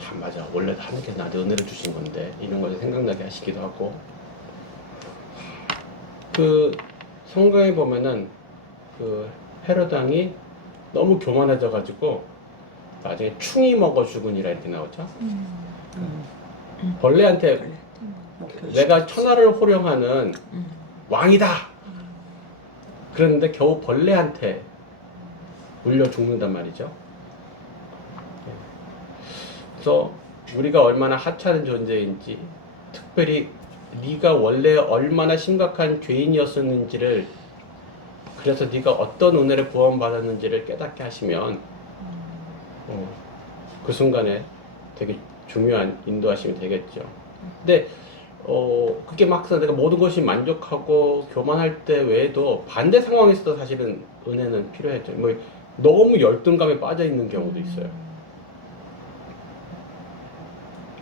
다 맞아. 원래 하나님께서 나한테 은혜를 주신 건데 이런 것이 생각나게 하시기도 하고. 그 성경에 보면은 그 헤롯 왕이 너무 교만해져 가지고 나중에 충이 먹어 죽으니라 이렇게 나오죠. 벌레한테 내가 천하를 호령하는 왕이다. 그런데 겨우 벌레한테 물려 죽는단 말이죠. 그래서 우리가 얼마나 하찮은 존재인지, 특별히 네가 원래 얼마나 심각한 죄인이었었는지를, 그래서 네가 어떤 은혜를 구원받았는지를 깨닫게 하시면 그 순간에 되게 중요한 인도하심이 되겠죠. 근데 그게 막상 내가 모든 것이 만족하고 교만할 때 외에도 반대 상황에서도 사실은 은혜는 필요했죠. 뭐 너무 열등감에 빠져 있는 경우도 있어요.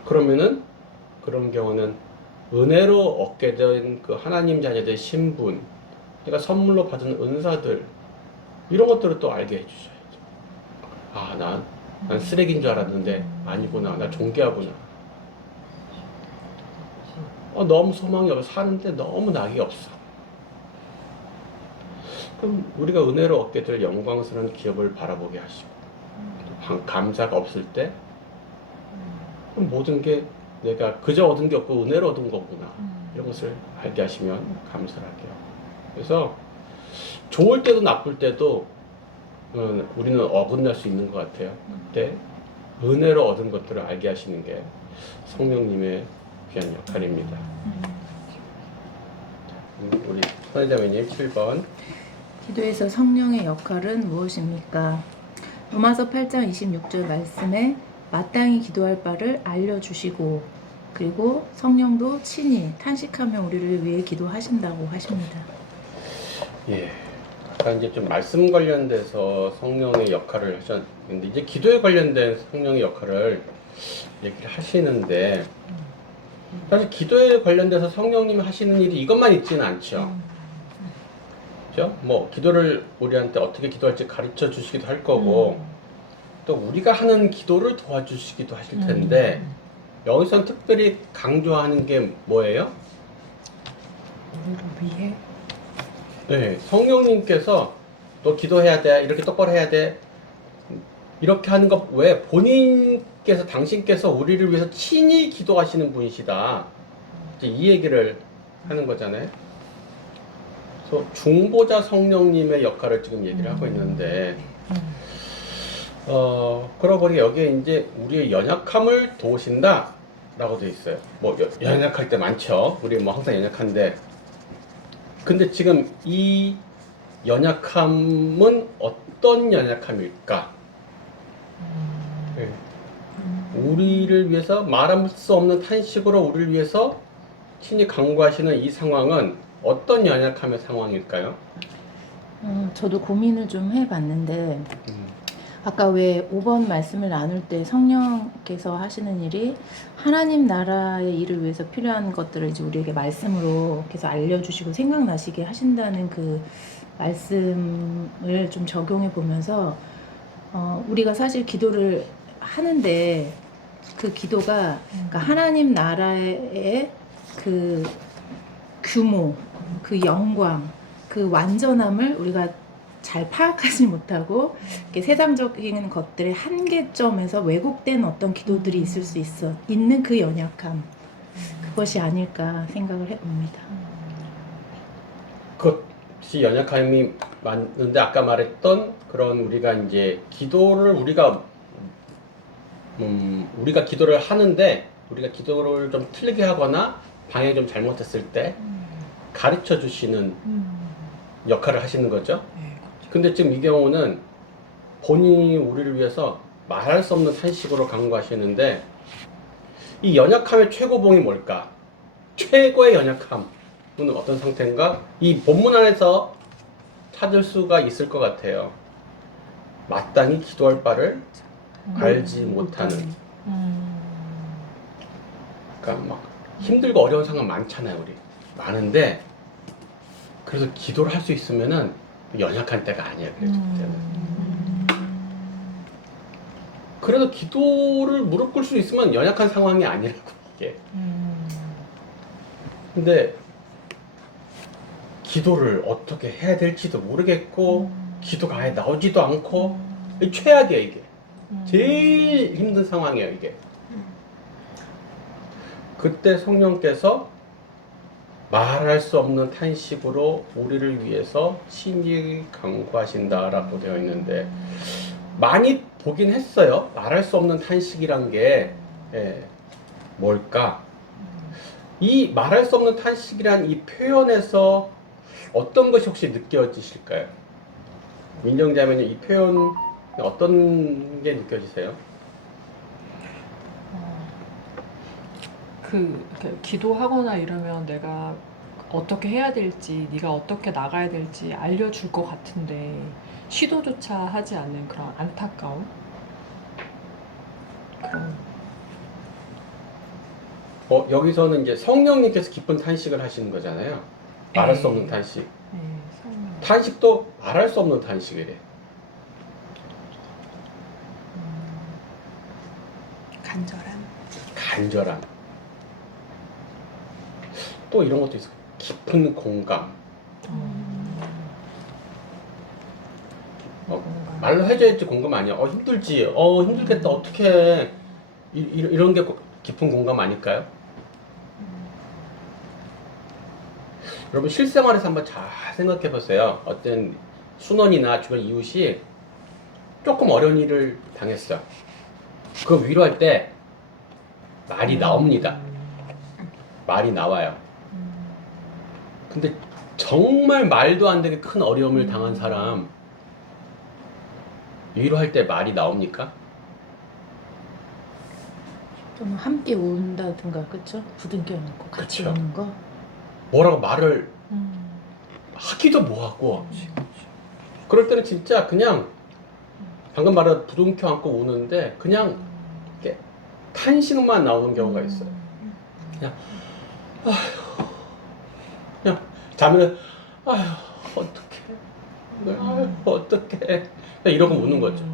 그러면은 그런 경우는 은혜로 얻게 된 그 하나님 자녀들의 신분, 그러니까 선물로 받은 은사들, 이런 것들을 또 알게 해주셔야죠. 아, 난 쓰레기인 줄 알았는데 아니구나. 나 존귀하구나. 너무 소망이 없어. 사는데 너무 낙이 없어. 그럼 우리가 은혜로 얻게 될 영광스러운 기업을 바라보게 하시고, 감사가 없을 때 그럼 모든 게 내가 그저 얻은 게 없고 은혜로 얻은 거구나, 이런 것을 알게 하시면 감사하게요. 그래서 좋을 때도 나쁠 때도 우리는 어긋날 수 있는 것 같아요. 그때 은혜로 얻은 것들을 알게 하시는 게 성령님의 귀한 역할입니다. 우리 선혜자매님 7번. 기도에서 성령의 역할은 무엇입니까? 로마서 8장 26절 말씀에 마땅히 기도할 바를 알려주시고, 그리고 성령도 친히 탄식하며 우리를 위해 기도하신다고 하십니다. 예. 아까 이제 좀 말씀 관련돼서 성령의 역할을 하셨는데, 이제 기도에 관련된 성령의 역할을 얘기를 하시는데, 사실 기도에 관련돼서 성령님이 하시는 일이 이것만 있지는 않죠. 그죠? 뭐 기도를 우리한테 어떻게 기도할지 가르쳐 주시기도 할 거고, 또 우리가 하는 기도를 도와주시기도 하실 텐데, 여기서는 특별히 강조하는 게 뭐예요? 우리를 위해 네, 성령님께서 너 기도해야 돼, 이렇게 똑바로 해야 돼, 이렇게 하는 것 외에 본인께서, 당신께서 우리를 위해서 친히 기도하시는 분이시다, 이제 이 얘기를 하는 거잖아요. 그래서 중보자 성령님의 역할을 지금 얘기를 하고 있는데, 그러고 보니 여기에 이제 우리의 연약함을 도우신다 라고 되어 있어요. 뭐 연약할 때 많죠. 우리 뭐 항상 연약한데, 근데 지금 이 연약함은 어떤 연약함일까? 네. 우리를 위해서 말할 수 없는 탄식으로 우리를 위해서 친히 간구하시는 이 상황은 어떤 연약함의 상황일까요? 저도 고민을 좀 해봤는데, 아까 왜 5번 말씀을 나눌 때 성령께서 하시는 일이 하나님 나라의 일을 위해서 필요한 것들을 이제 우리에게 말씀으로 계속 알려주시고 생각나시게 하신다는 그 말씀을 좀 적용해 보면서, 우리가 사실 기도를 하는데 그 기도가 그러니까 하나님 나라의 그 규모, 그 영광, 그 완전함을 우리가 잘 파악하지 못하고 이렇게 세상적인 것들의 한계점에서 왜곡된 어떤 기도들이 있을 수 있는 그 연약함, 그것이 아닐까 생각을 해봅니다. 그것이 연약함이 맞는데, 아까 말했던 그런 우리가 이제 기도를 우리가 기도를 하는데 우리가 기도를 좀 틀리게 하거나 방향이 좀 잘못했을 때 가르쳐 주시는 역할을 하시는 거죠. 근데 지금 이 경우는 본인이 우리를 위해서 말할 수 없는 탄식으로 간구하시는데, 이 연약함의 최고봉이 뭘까? 최고의 연약함은 어떤 상태인가? 이 본문 안에서 찾을 수가 있을 것 같아요. 마땅히 기도할 바를 알지 못하는. 그러니까 막 힘들고 어려운 상황 많잖아요, 우리. 많은데, 그래서 기도를 할 수 있으면은 연약한 때가 아니에요. 그래서 기도를 무릎 꿇을 수 있으면 연약한 상황이 아니라고, 이게. 근데 기도를 어떻게 해야 될지도 모르겠고, 기도가 아예 나오지도 않고, 이게 최악이에요, 이게. 제일 힘든 상황이에요, 이게. 그때 성령께서 말할 수 없는 탄식으로 우리를 위해서 친히 간구하신다라고 되어 있는데, 많이 보긴 했어요. 말할 수 없는 탄식이란 게 뭘까? 이 말할 수 없는 탄식이란 이 표현에서 어떤 것이 혹시 느껴지실까요? 민정자매님, 이 표현 어떤 게 느껴지세요? 이렇게 기도하거나 이러면 내가 어떻게 해야 될지, 네가 어떻게 나가야 될지 알려줄 것 같은데 시도조차 하지 않는 그런 안타까움? 그런. 여기서는 이제 성령님께서 기쁜 탄식을 하시는 거잖아요. 말할 수 없는 탄식. 네, 성령. 탄식도 말할 수 없는 탄식이래. 간절함. 간절함. 또 이런 것도 있어. 깊은 공감. 말로 해줘야지 공감 아니야. 힘들지. 힘들겠다. 어떡해. 이런 게 깊은 공감 아닐까요? 여러분 실생활에서 한번 잘 생각해 보세요. 어떤 순원이나 주변 이웃이 조금 어려운 일을 당했어. 그거 위로할 때 말이 나옵니다. 말이 나와요. 근데 정말 말도 안 되게 큰 어려움을 당한 사람 위로할 때 말이 나옵니까? 좀 함께 운다든가 그쵸? 부둥켜 놓고 같이 그쵸. 우는 거. 뭐라고 말을 하기도 뭐하고 그럴 때는 진짜 그냥 방금 말한 부둥켜 안고 우는데 그냥 이렇게 탄식만 나오는 경우가 있어요. 그냥 아휴 그냥 자면 아휴 어떡해 아휴 어떡해 이러고 우는 거죠.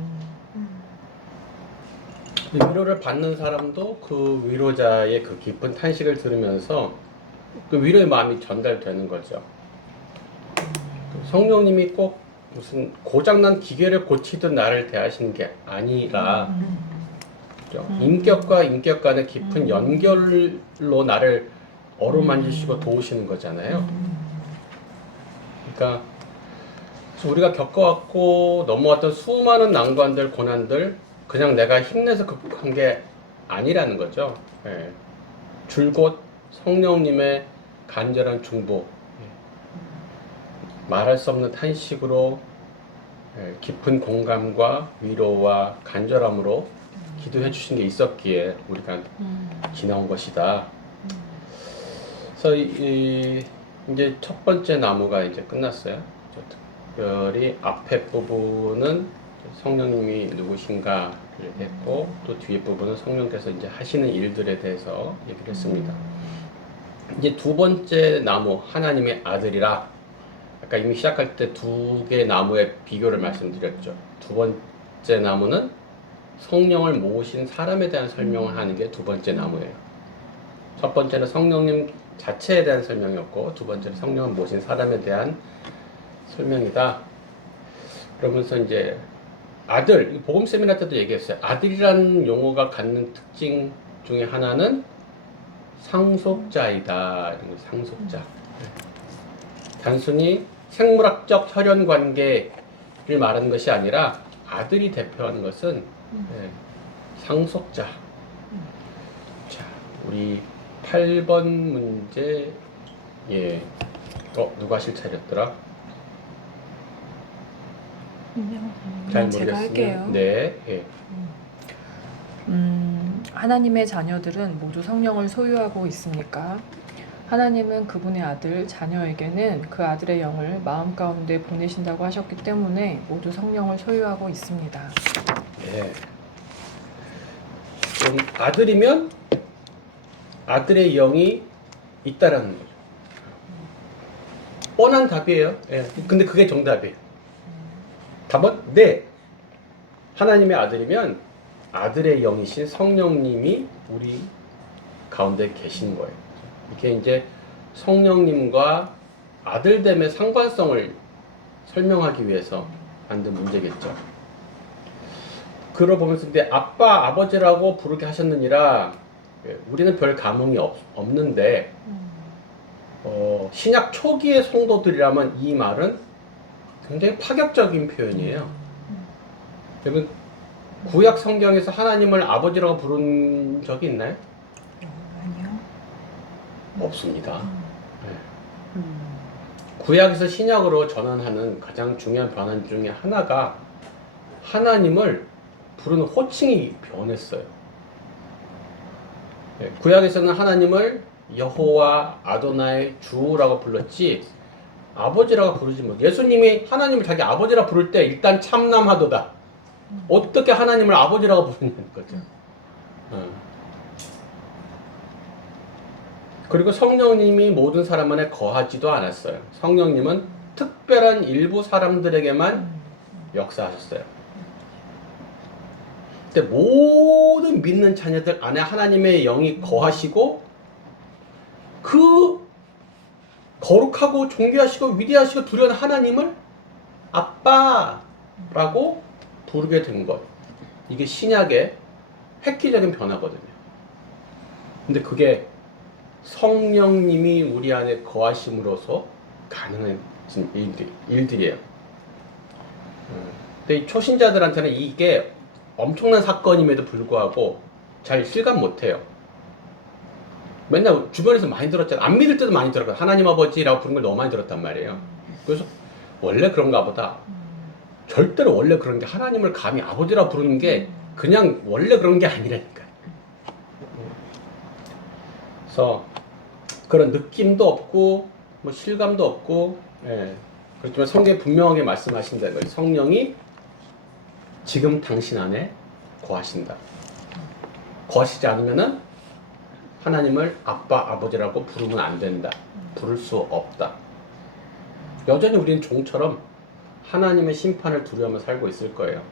위로를 받는 사람도 그 위로자의 그 깊은 탄식을 들으면서 그 위로의 마음이 전달되는 거죠. 성령님이 꼭 무슨 고장난 기계를 고치듯 나를 대하시는 게 아니라 인격과 인격 간의 깊은 연결로 나를 어루만지시고 도우시는 거잖아요. 그러니까 우리가 겪어왔고 넘어왔던 수많은 난관들, 고난들 그냥 내가 힘내서 극복한 게 아니라는 거죠. 예. 줄곧 성령님의 간절한 중보, 말할 수 없는 탄식으로 깊은 공감과 위로와 간절함으로 기도해 주신 게 있었기에 우리가 지나온 것이다. 그래서 이제 첫 번째 나무가 이제 끝났어요. 특별히 앞에 부분은 성령님이 누구신가를 했고 또 뒤에 부분은 성령께서 이제 하시는 일들에 대해서 얘기를 했습니다. 이제 두 번째 나무 하나님의 아들이라 아까 이미 시작할 때 두 개의 나무의 비교를 말씀드렸죠. 두 번째 나무는 성령을 모으신 사람에 대한 설명을 하는 게 두 번째 나무예요. 첫 번째는 성령님 자체에 대한 설명이었고 두 번째는 성령을 모신 사람에 대한 설명이다. 그러면서 이제 아들, 복음 세미나 때도 얘기했어요. 아들이라는 용어가 갖는 특징 중에 하나는 상속자이다. 이런 거, 상속자. 단순히 생물학적 혈연 관계를 말하는 것이 아니라 아들이 대표하는 것은 상속자. 자, 우리 8번 문제 누가 실차렸더라? 잘 모르겠으면 제가 할게요. 네. 예. 하나님의 자녀들은 모두 성령을 소유하고 있습니까? 하나님은 그분의 아들, 자녀에게는 그 아들의 영을 마음 가운데 보내신다고 하셨기 때문에 모두 성령을 소유하고 있습니다. 예. 그럼 아들이면 아들의 영이 있다라는 거죠. 뻔한 답이에요. 예. 근데 그게 정답이에요. 답은 네. 하나님의 아들이면 아들의 영이신 성령님이 우리 가운데 계신 거예요. 이게 이제 성령님과 아들됨의 상관성을 설명하기 위해서 만든 문제겠죠. 그러 보면서 근데 아빠, 아버지라고 부르게 하셨느니라 우리는 별 감흥이 없는데 신약 초기의 성도들이라면 이 말은 굉장히 파격적인 표현이에요. 여러분 구약 성경에서 하나님을 아버지라고 부른 적이 있나요? 아니요. 없습니다. 네. 구약에서 신약으로 전환하는 가장 중요한 변환 중에 하나가 하나님을 부르는 호칭이 변했어요. 구약에서는 하나님을 여호와 아도나의 주라고 불렀지 아버지라고 부르지 못. 예수님이 하나님을 자기 아버지라 부를 때 일단 참남하도다. 어떻게 하나님을 아버지라고 부르냐는 거죠. 그리고 성령님이 모든 사람 안에 거하지도 않았어요. 성령님은 특별한 일부 사람들에게만 역사하셨어요. 근데 모든 믿는 자녀들 안에 하나님의 영이 거하시고 그 거룩하고 존귀하시고 위대하시고 두려운 하나님을 아빠라고 부르게 된 것. 이게 신약의 획기적인 변화거든요. 근데 그게 성령님이 우리 안에 거하심으로써 가능한 일들이에요. 근데 이 초신자들한테는 이게 엄청난 사건임에도 불구하고 잘 실감 못해요. 맨날 주변에서 많이 들었잖아. 안 믿을 때도 많이 들었거든. 하나님 아버지라고 부르는 걸 너무 많이 들었단 말이에요. 그래서 원래 그런가 보다. 절대로 원래 그런 게 하나님을 감히 아버지라고 부르는 게 그냥 원래 그런 게 아니라니까요. 그래서 그런 느낌도 없고 뭐 실감도 없고, 그렇지만 성경에 분명하게 말씀하신다는 거예요. 성령이 지금 당신 안에 거하신다. 거하시지 않으면은 하나님을 아빠, 아버지라고 부르면 안 된다. 부를 수 없다. 여전히 우리는 종처럼 하나님의 심판을 두려워하며 살고 있을 거예요.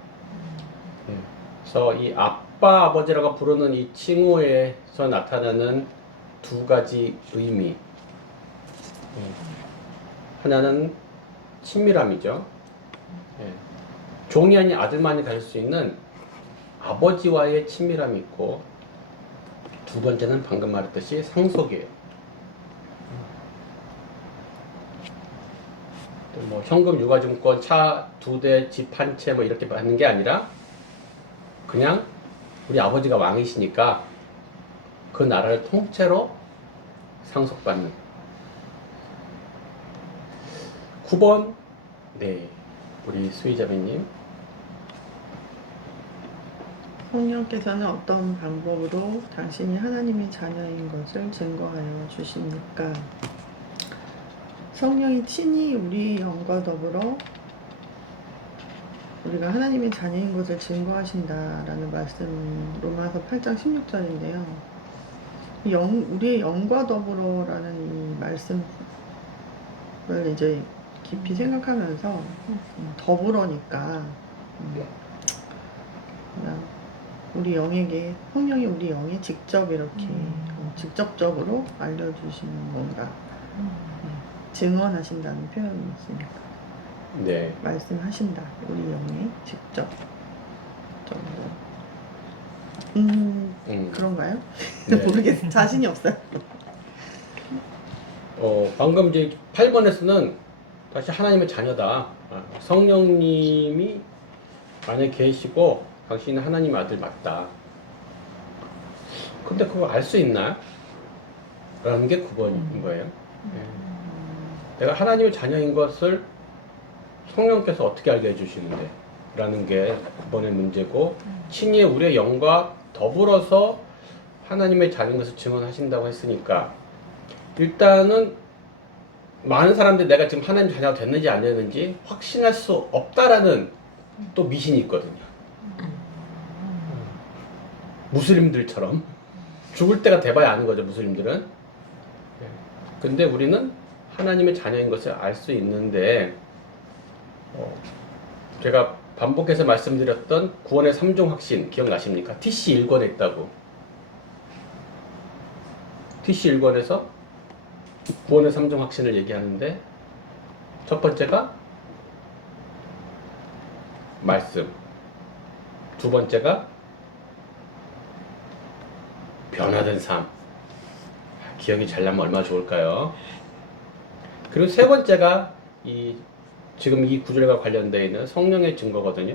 그래서 이 아빠, 아버지라고 부르는 이 칭호에서 나타나는 두 가지 의미. 하나는 친밀함이죠. 종이 아닌 아들만이 가질 수 있는 아버지와의 친밀함이 있고, 두 번째는 방금 말했듯이 상속이에요. 뭐 현금 유가증권, 차 2대, 집 1채 뭐 이렇게 받는 게 아니라 그냥 우리 아버지가 왕이시니까 그 나라를 통째로 상속받는. 9번, 네, 우리 수희자매님. 성령께서는 어떤 방법으로 당신이 하나님의 자녀인 것을 증거하여 주십니까? 성령이 친히 우리 영과 더불어 우리가 하나님의 자녀인 것을 증거하신다라는 말씀, 로마서 8장 16절인데요. 우리의 영과 더불어라는 이 말씀을 이제 깊이 생각하면서 더불어니까 그냥 우리 영에게, 성령이 우리 영에 직접 이렇게 직접적으로 알려주시는 뭔가 증언하신다는 표현이 있으니까 네. 말씀하신다, 우리 영에 직접 그런가요? 네. 모르겠어요. 자신이 없어요. 방금 이제 8번에서는 다시 하나님의 자녀다. 성령님이 안에 계시고 당신은 하나님의 아들 맞다. 근데 그거 알 수 있나요? 라는 게 9번인 거예요. 내가 하나님의 자녀인 것을 성령께서 어떻게 알게 해주시는데? 라는 게 9번의 문제고, 친히 우리의 영과 더불어서 하나님의 자녀인 것을 증언하신다고 했으니까, 일단은 많은 사람들이 내가 지금 하나님 자녀가 됐는지 안 됐는지 확신할 수 없다라는 또 미신이 있거든요. 무슬림들처럼 죽을 때가 돼봐야 아는 거죠, 무슬림들은. 근데 우리는 하나님의 자녀인 것을 알 수 있는데, 제가 반복해서 말씀드렸던 구원의 3종 확신 기억나십니까? TC 1권에 있다고. TC 1권에서 구원의 3종 확신을 얘기하는데, 첫 번째가 말씀, 두 번째가 변화된 삶. 기억이 잘 나면 얼마나 좋을까요? 그리고 세 번째가 지금 이 구절과 관련되어 있는 성령의 증거거든요.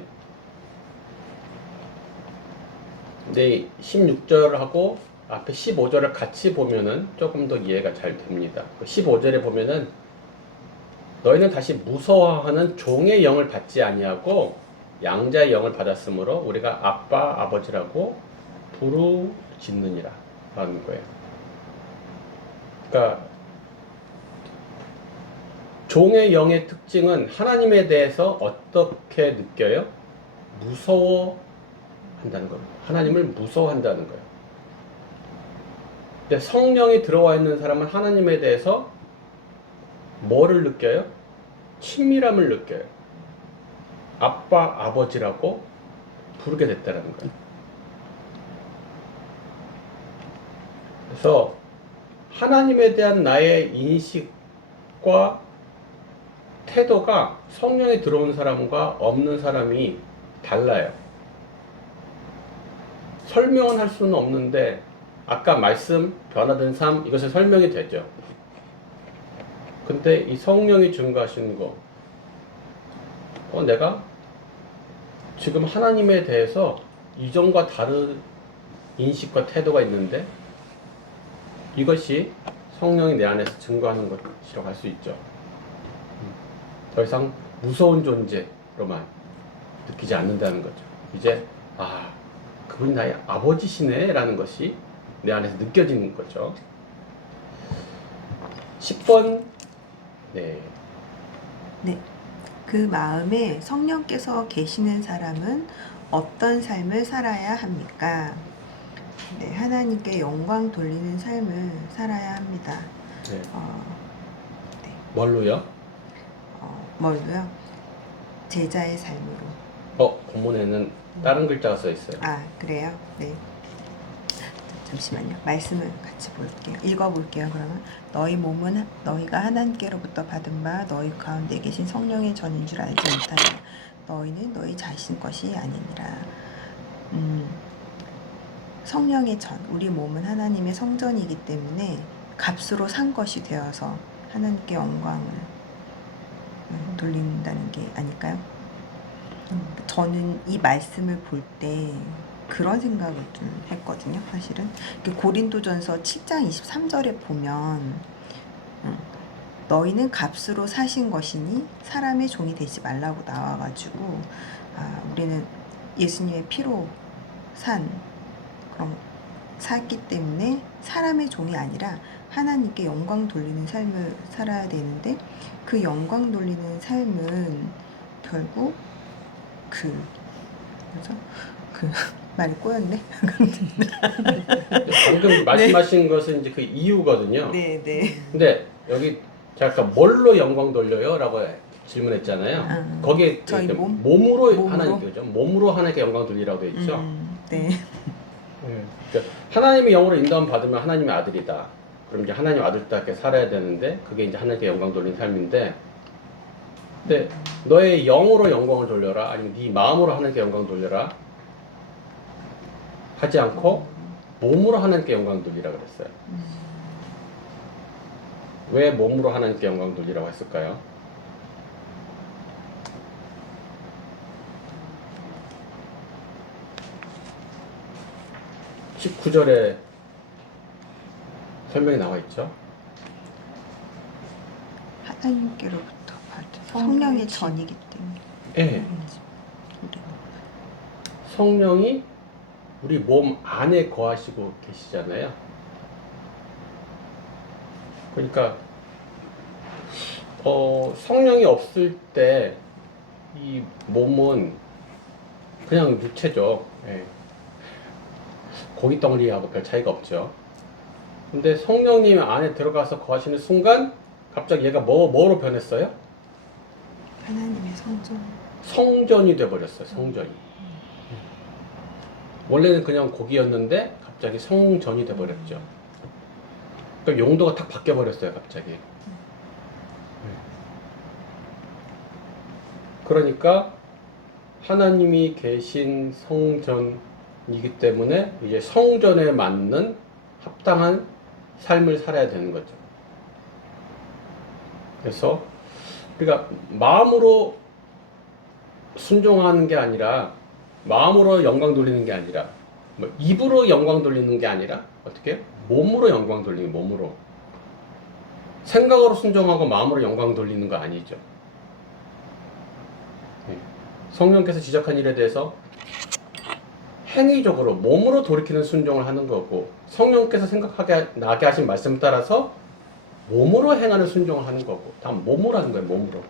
근데 16절하고 앞에 15절을 같이 보면은 조금 더 이해가 잘 됩니다. 15절에 보면은 너희는 다시 무서워하는 종의 영을 받지 아니하고 양자의 영을 받았으므로 우리가 아빠 아버지라고 부르짖느니라. 거예요. 그러니까 종의 영의 특징은 하나님에 대해서 어떻게 느껴요? 무서워한다는 겁니다. 하나님을 무서워한다는 거예요. 근데 성령이 들어와 있는 사람은 하나님에 대해서 뭐를 느껴요? 친밀함을 느껴요. 아빠, 아버지라고 부르게 됐다는 거예요. 그래서 하나님에 대한 나의 인식과 태도가 성령이 들어온 사람과 없는 사람이 달라요. 설명은 할 수는 없는데 아까 말씀, 변화된 삶 이것은 설명이 되죠. 근데 이 성령이 증거하시는 거 내가 지금 하나님에 대해서 이전과 다른 인식과 태도가 있는데 이것이 성령이 내 안에서 증거하는 것이라고 할 수 있죠. 더 이상 무서운 존재로만 느끼지 않는다는 거죠. 이제 그분이 나의 아버지시네 라는 것이 내 안에서 느껴지는 거죠. 10번 네. 그 마음에 성령께서 계시는 사람은 어떤 삶을 살아야 합니까? 네, 하나님께 영광 돌리는 삶을 살아야 합니다. 네. 뭘로요? 뭘로요? 제자의 삶으로. 본문에는 다른 글자가 써 있어요. 그래요? 네. 잠시만요. 말씀을 같이 볼게요. 읽어볼게요. 그러면 너희 몸은 너희가 하나님께로부터 받은 바 너희 가운데 계신 성령의 전인 줄 알지 못하냐. 너희는 너희 자신 것이 아니니라. 성령의 전. 우리 몸은 하나님의 성전이기 때문에 값으로 산 것이 되어서 하나님께 영광을 돌린다는 게 아닐까요? 저는 이 말씀을 볼 때 그런 생각을 좀 했거든요. 사실은 고린도전서 7장 23절에 보면 너희는 값으로 사신 것이니 사람의 종이 되지 말라고 나와가지고 우리는 예수님의 피로 샀기 때문에 사람의 종이 아니라 하나님께 영광 돌리는 삶을 살아야 되는데 그 영광 돌리는 삶은 결국 말이 꼬였네. 방금 말씀하신 것은 이제 그 이유거든요. 네. 근데 여기 제가 아까 뭘로 영광 돌려요? 라고 질문했잖아요. 거기에 저희 몸으로 하나님께 그죠? 몸으로 하나님께 영광 돌리라고 되어 있죠. 네. 그러니까 하나님의 영으로 인도함 받으면 하나님의 아들이다. 그럼 이제 하나님 아들답게 살아야 되는데 그게 이제 하나님께 영광 돌리는 삶인데 근데 너의 영으로 영광을 돌려라 아니면 네 마음으로 하나님께 영광 돌려라 하지 않고 몸으로 하나님께 영광 돌리라 그랬어요. 왜 몸으로 하나님께 영광 돌리라고 했을까요? (19절에) 설명이 나와 있죠. 하나님께로부터 받은 성령의 전이기 때문에. 네. 성령이 우리 몸 안에 거하시고 계시잖아요. 그러니까 성령이 없을 때 이 몸은 그냥 육체죠. 예. 고기 덩어리하고 별 차이가 없죠. 근데 성령님 안에 들어가서 거하시는 순간 갑자기 얘가 뭐로 변했어요? 하나님의 성전이 돼버렸어요. 성전이. 원래는 그냥 고기였는데 갑자기 성전이 돼버렸죠. 그러니까 용도가 탁 바뀌어버렸어요. 갑자기. 그러니까 하나님이 계신 성전이기 때문에 이제 성전에 맞는 합당한 삶을 살아야 되는 거죠. 그래서 우리가 마음으로 순종하는 게 아니라 마음으로 영광 돌리는 게 아니라 입으로 영광 돌리는 게 아니라 어떻게? 몸으로 영광 돌리는 몸으로 생각으로 순종하고 마음으로 영광 돌리는 거 아니죠. 성령께서 지적한 일에 대해서 행위적으로 몸으로 돌이키는 순종을 하는 거고, 성령께서 생각하게 나게 하신 말씀 따라서 몸으로 행하는 순종을 하는 거고, 다 몸으로 하는 거예요. 몸으로.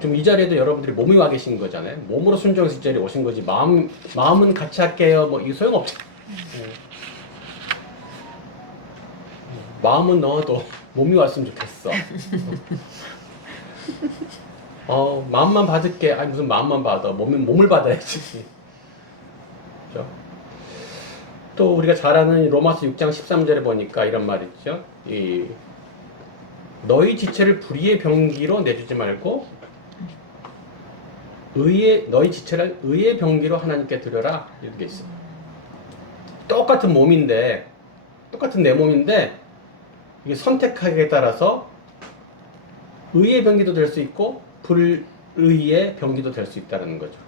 지금 이 자리에도 여러분들이 몸이 와 계신 거잖아요. 몸으로 순종해서 이 자리에 오신 거지. 마음은 같이 할게요. 뭐 이 소용없죠. 마음은 넣어도 몸이 왔으면 좋겠어. 마음만 받을게. 아니 무슨 마음만 받아. 몸을 받아야지. 그렇죠? 또 우리가 잘 아는 로마서 6장 13절에 보니까 이런 말이 있죠. 너희 지체를 불의의 병기로 내주지 말고 너희 지체를 의의 병기로 하나님께 드려라. 이런 게 있어. 똑같은 몸인데, 똑같은 내 몸인데 이게 선택하기에 따라서 의의 병기도 될 수 있고 불의의 병기도 될 수 있다는 거죠.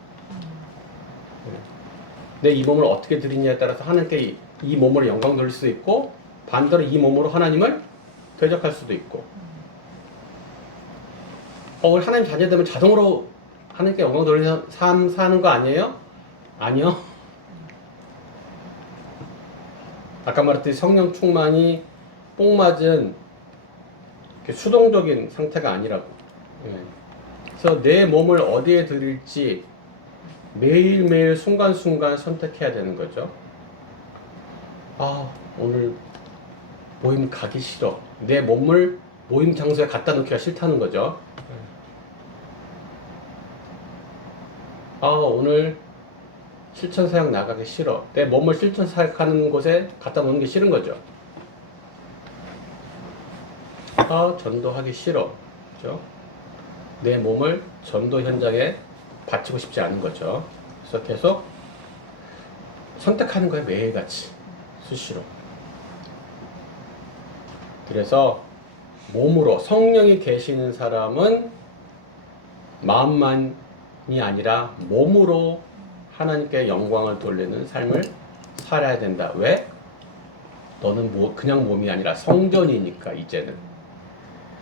내 이 몸을 어떻게 드리냐에 따라서 하나님께 이 몸으로 영광 돌릴 수도 있고, 반대로 이 몸으로 하나님을 대적할 수도 있고. 우리 하나님 자녀되면 자동으로 하나님께 영광 돌리는 삶 사는 거 아니에요? 아니요. 아까 말했듯이 성령 충만이 뽕 맞은 수동적인 상태가 아니라고. 그래서 내 몸을 어디에 드릴지 매일매일 순간순간 선택해야 되는 거죠. 오늘 모임 가기 싫어. 내 몸을 모임 장소에 갖다 놓기가 싫다는 거죠. 오늘 실천 사역 나가기 싫어. 내 몸을 실천 사역하는 곳에 갖다 놓는 게 싫은 거죠. 전도하기 싫어. 그죠? 내 몸을 전도 현장에 바치고 싶지 않은 거죠. 그래서 계속 선택하는 거예요. 매일같이. 수시로. 그래서 몸으로 성령이 계시는 사람은 마음만이 아니라 몸으로 하나님께 영광을 돌리는 삶을 살아야 된다. 왜? 너는 그냥 몸이 아니라 성전이니까.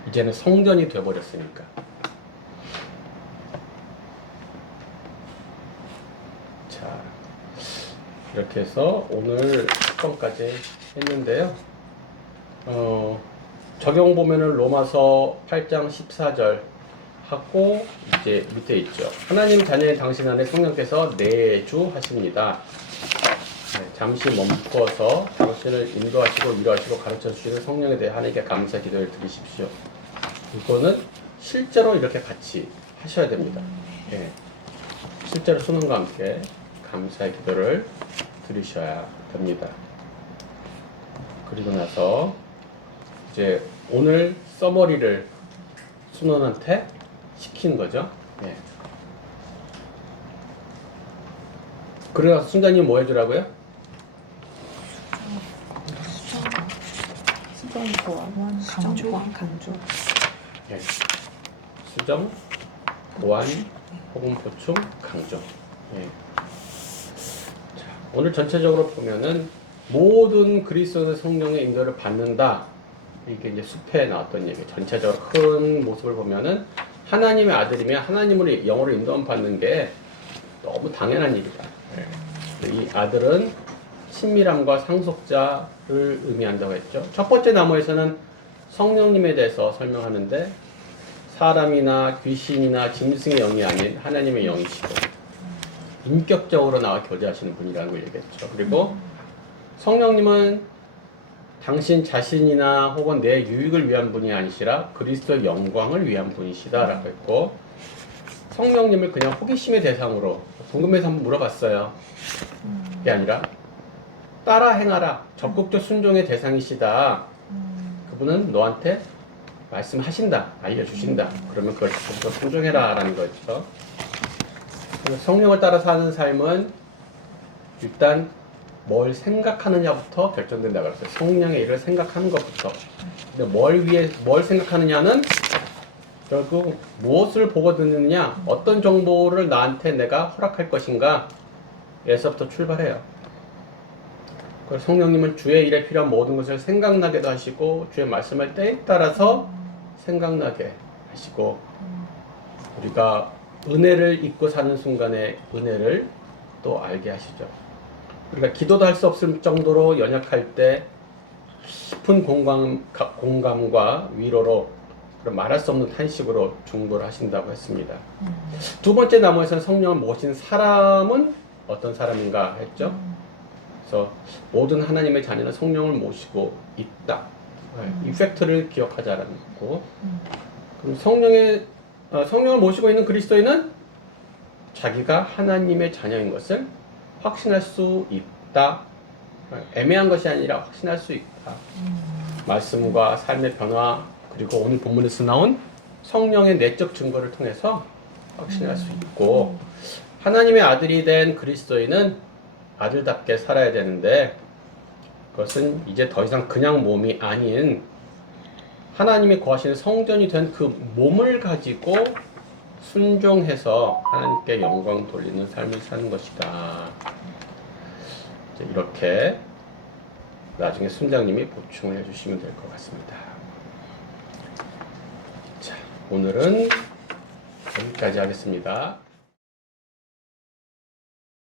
이제는 성전이 되어버렸으니까. 자, 이렇게 해서 오늘 10번까지 했는데요. 적용 보면은 로마서 8장 14절 하고 이제 밑에 있죠. 하나님 자녀인 당신 안에 성령께서 내주하십니다. 잠시 멈춰서 당신을 인도하시고 위로하시고 가르쳐 주시는 성령에 대해 하나님께 감사 기도를 드리십시오. 이거는 실제로 이렇게 같이 하셔야 됩니다. 실제로 수능과 함께 감사의 기도를 드리셔야 됩니다. 그리고 나서 이제 오늘 서머리를 순원한테 시킨 거죠. 그래서 순자님 뭐 해주라고요? 수정 보완 강조. 수정, 보완, 혹은 보충, 강조. 자, 오늘 전체적으로 보면은 모든 그리스도의 성령의 인도를 받는다. 이게 이제 숲에 나왔던 얘기. 전체적으로 큰 모습을 보면은 하나님의 아들이면 하나님으로 영으로 인도함 받는 게 너무 당연한 일이다. 이 아들은 친밀함과 상속자를 의미한다고 했죠. 첫 번째 나무에서는 성령님에 대해서 설명하는데 사람이나 귀신이나 짐승의 영이 아닌 하나님의 영이시고 인격적으로 나와 교제하시는 분이라는 걸 얘기했죠. 그리고 성령님은 당신 자신이나 혹은 내 유익을 위한 분이 아니시라 그리스도의 영광을 위한 분이시다라고 했고, 성령님을 그냥 호기심의 대상으로 궁금해서 한번 물어봤어요. 그게 아니라 따라 행하라. 적극적 순종의 대상이시다. 그분은 너한테 말씀하신다. 알려주신다. 그러면 그걸 적극적 순종해라 라는 거죠. 성령을 따라 사는 삶은 일단 뭘 생각하느냐부터 결정된다고 그랬어요. 성령의 일을 생각하는 것부터. 근데 뭘 생각하느냐는 결국 무엇을 보고 듣느냐, 어떤 정보를 나한테 내가 허락할 것인가 에서부터 출발해요. 그래서 성령님은 주의 일에 필요한 모든 것을 생각나게도 하시고 주의 말씀을 때에 따라서 생각나게 하시고, 우리가 은혜를 잊고 사는 순간에 은혜를 또 알게 하시죠. 우리가 기도도 할 수 없을 정도로 연약할 때 깊은 공감과 위로로 그런 말할 수 없는 탄식으로 중보를 하신다고 했습니다. 두 번째 나무에서는 성령을 모신 사람은 어떤 사람인가 했죠. 그래서 모든 하나님의 자녀는 성령을 모시고 있다. 이 팩트를 기억하자라는 거고. 그럼 성령을 모시고 있는 그리스도인은 자기가 하나님의 자녀인 것을 확신할 수 있다. 애매한 것이 아니라 확신할 수 있다. 말씀과 삶의 변화, 그리고 오늘 본문에서 나온 성령의 내적 증거를 통해서 확신할 수 있고, 하나님의 아들이 된 그리스도인은 아들답게 살아야 되는데, 그것은 이제 더 이상 그냥 몸이 아닌 하나님이 거하시는 성전이 된 그 몸을 가지고 순종해서 하나님께 영광 돌리는 삶을 사는 것이다. 이렇게 나중에 순장님이 보충을 해주시면 될 것 같습니다. 자, 오늘은 여기까지 하겠습니다.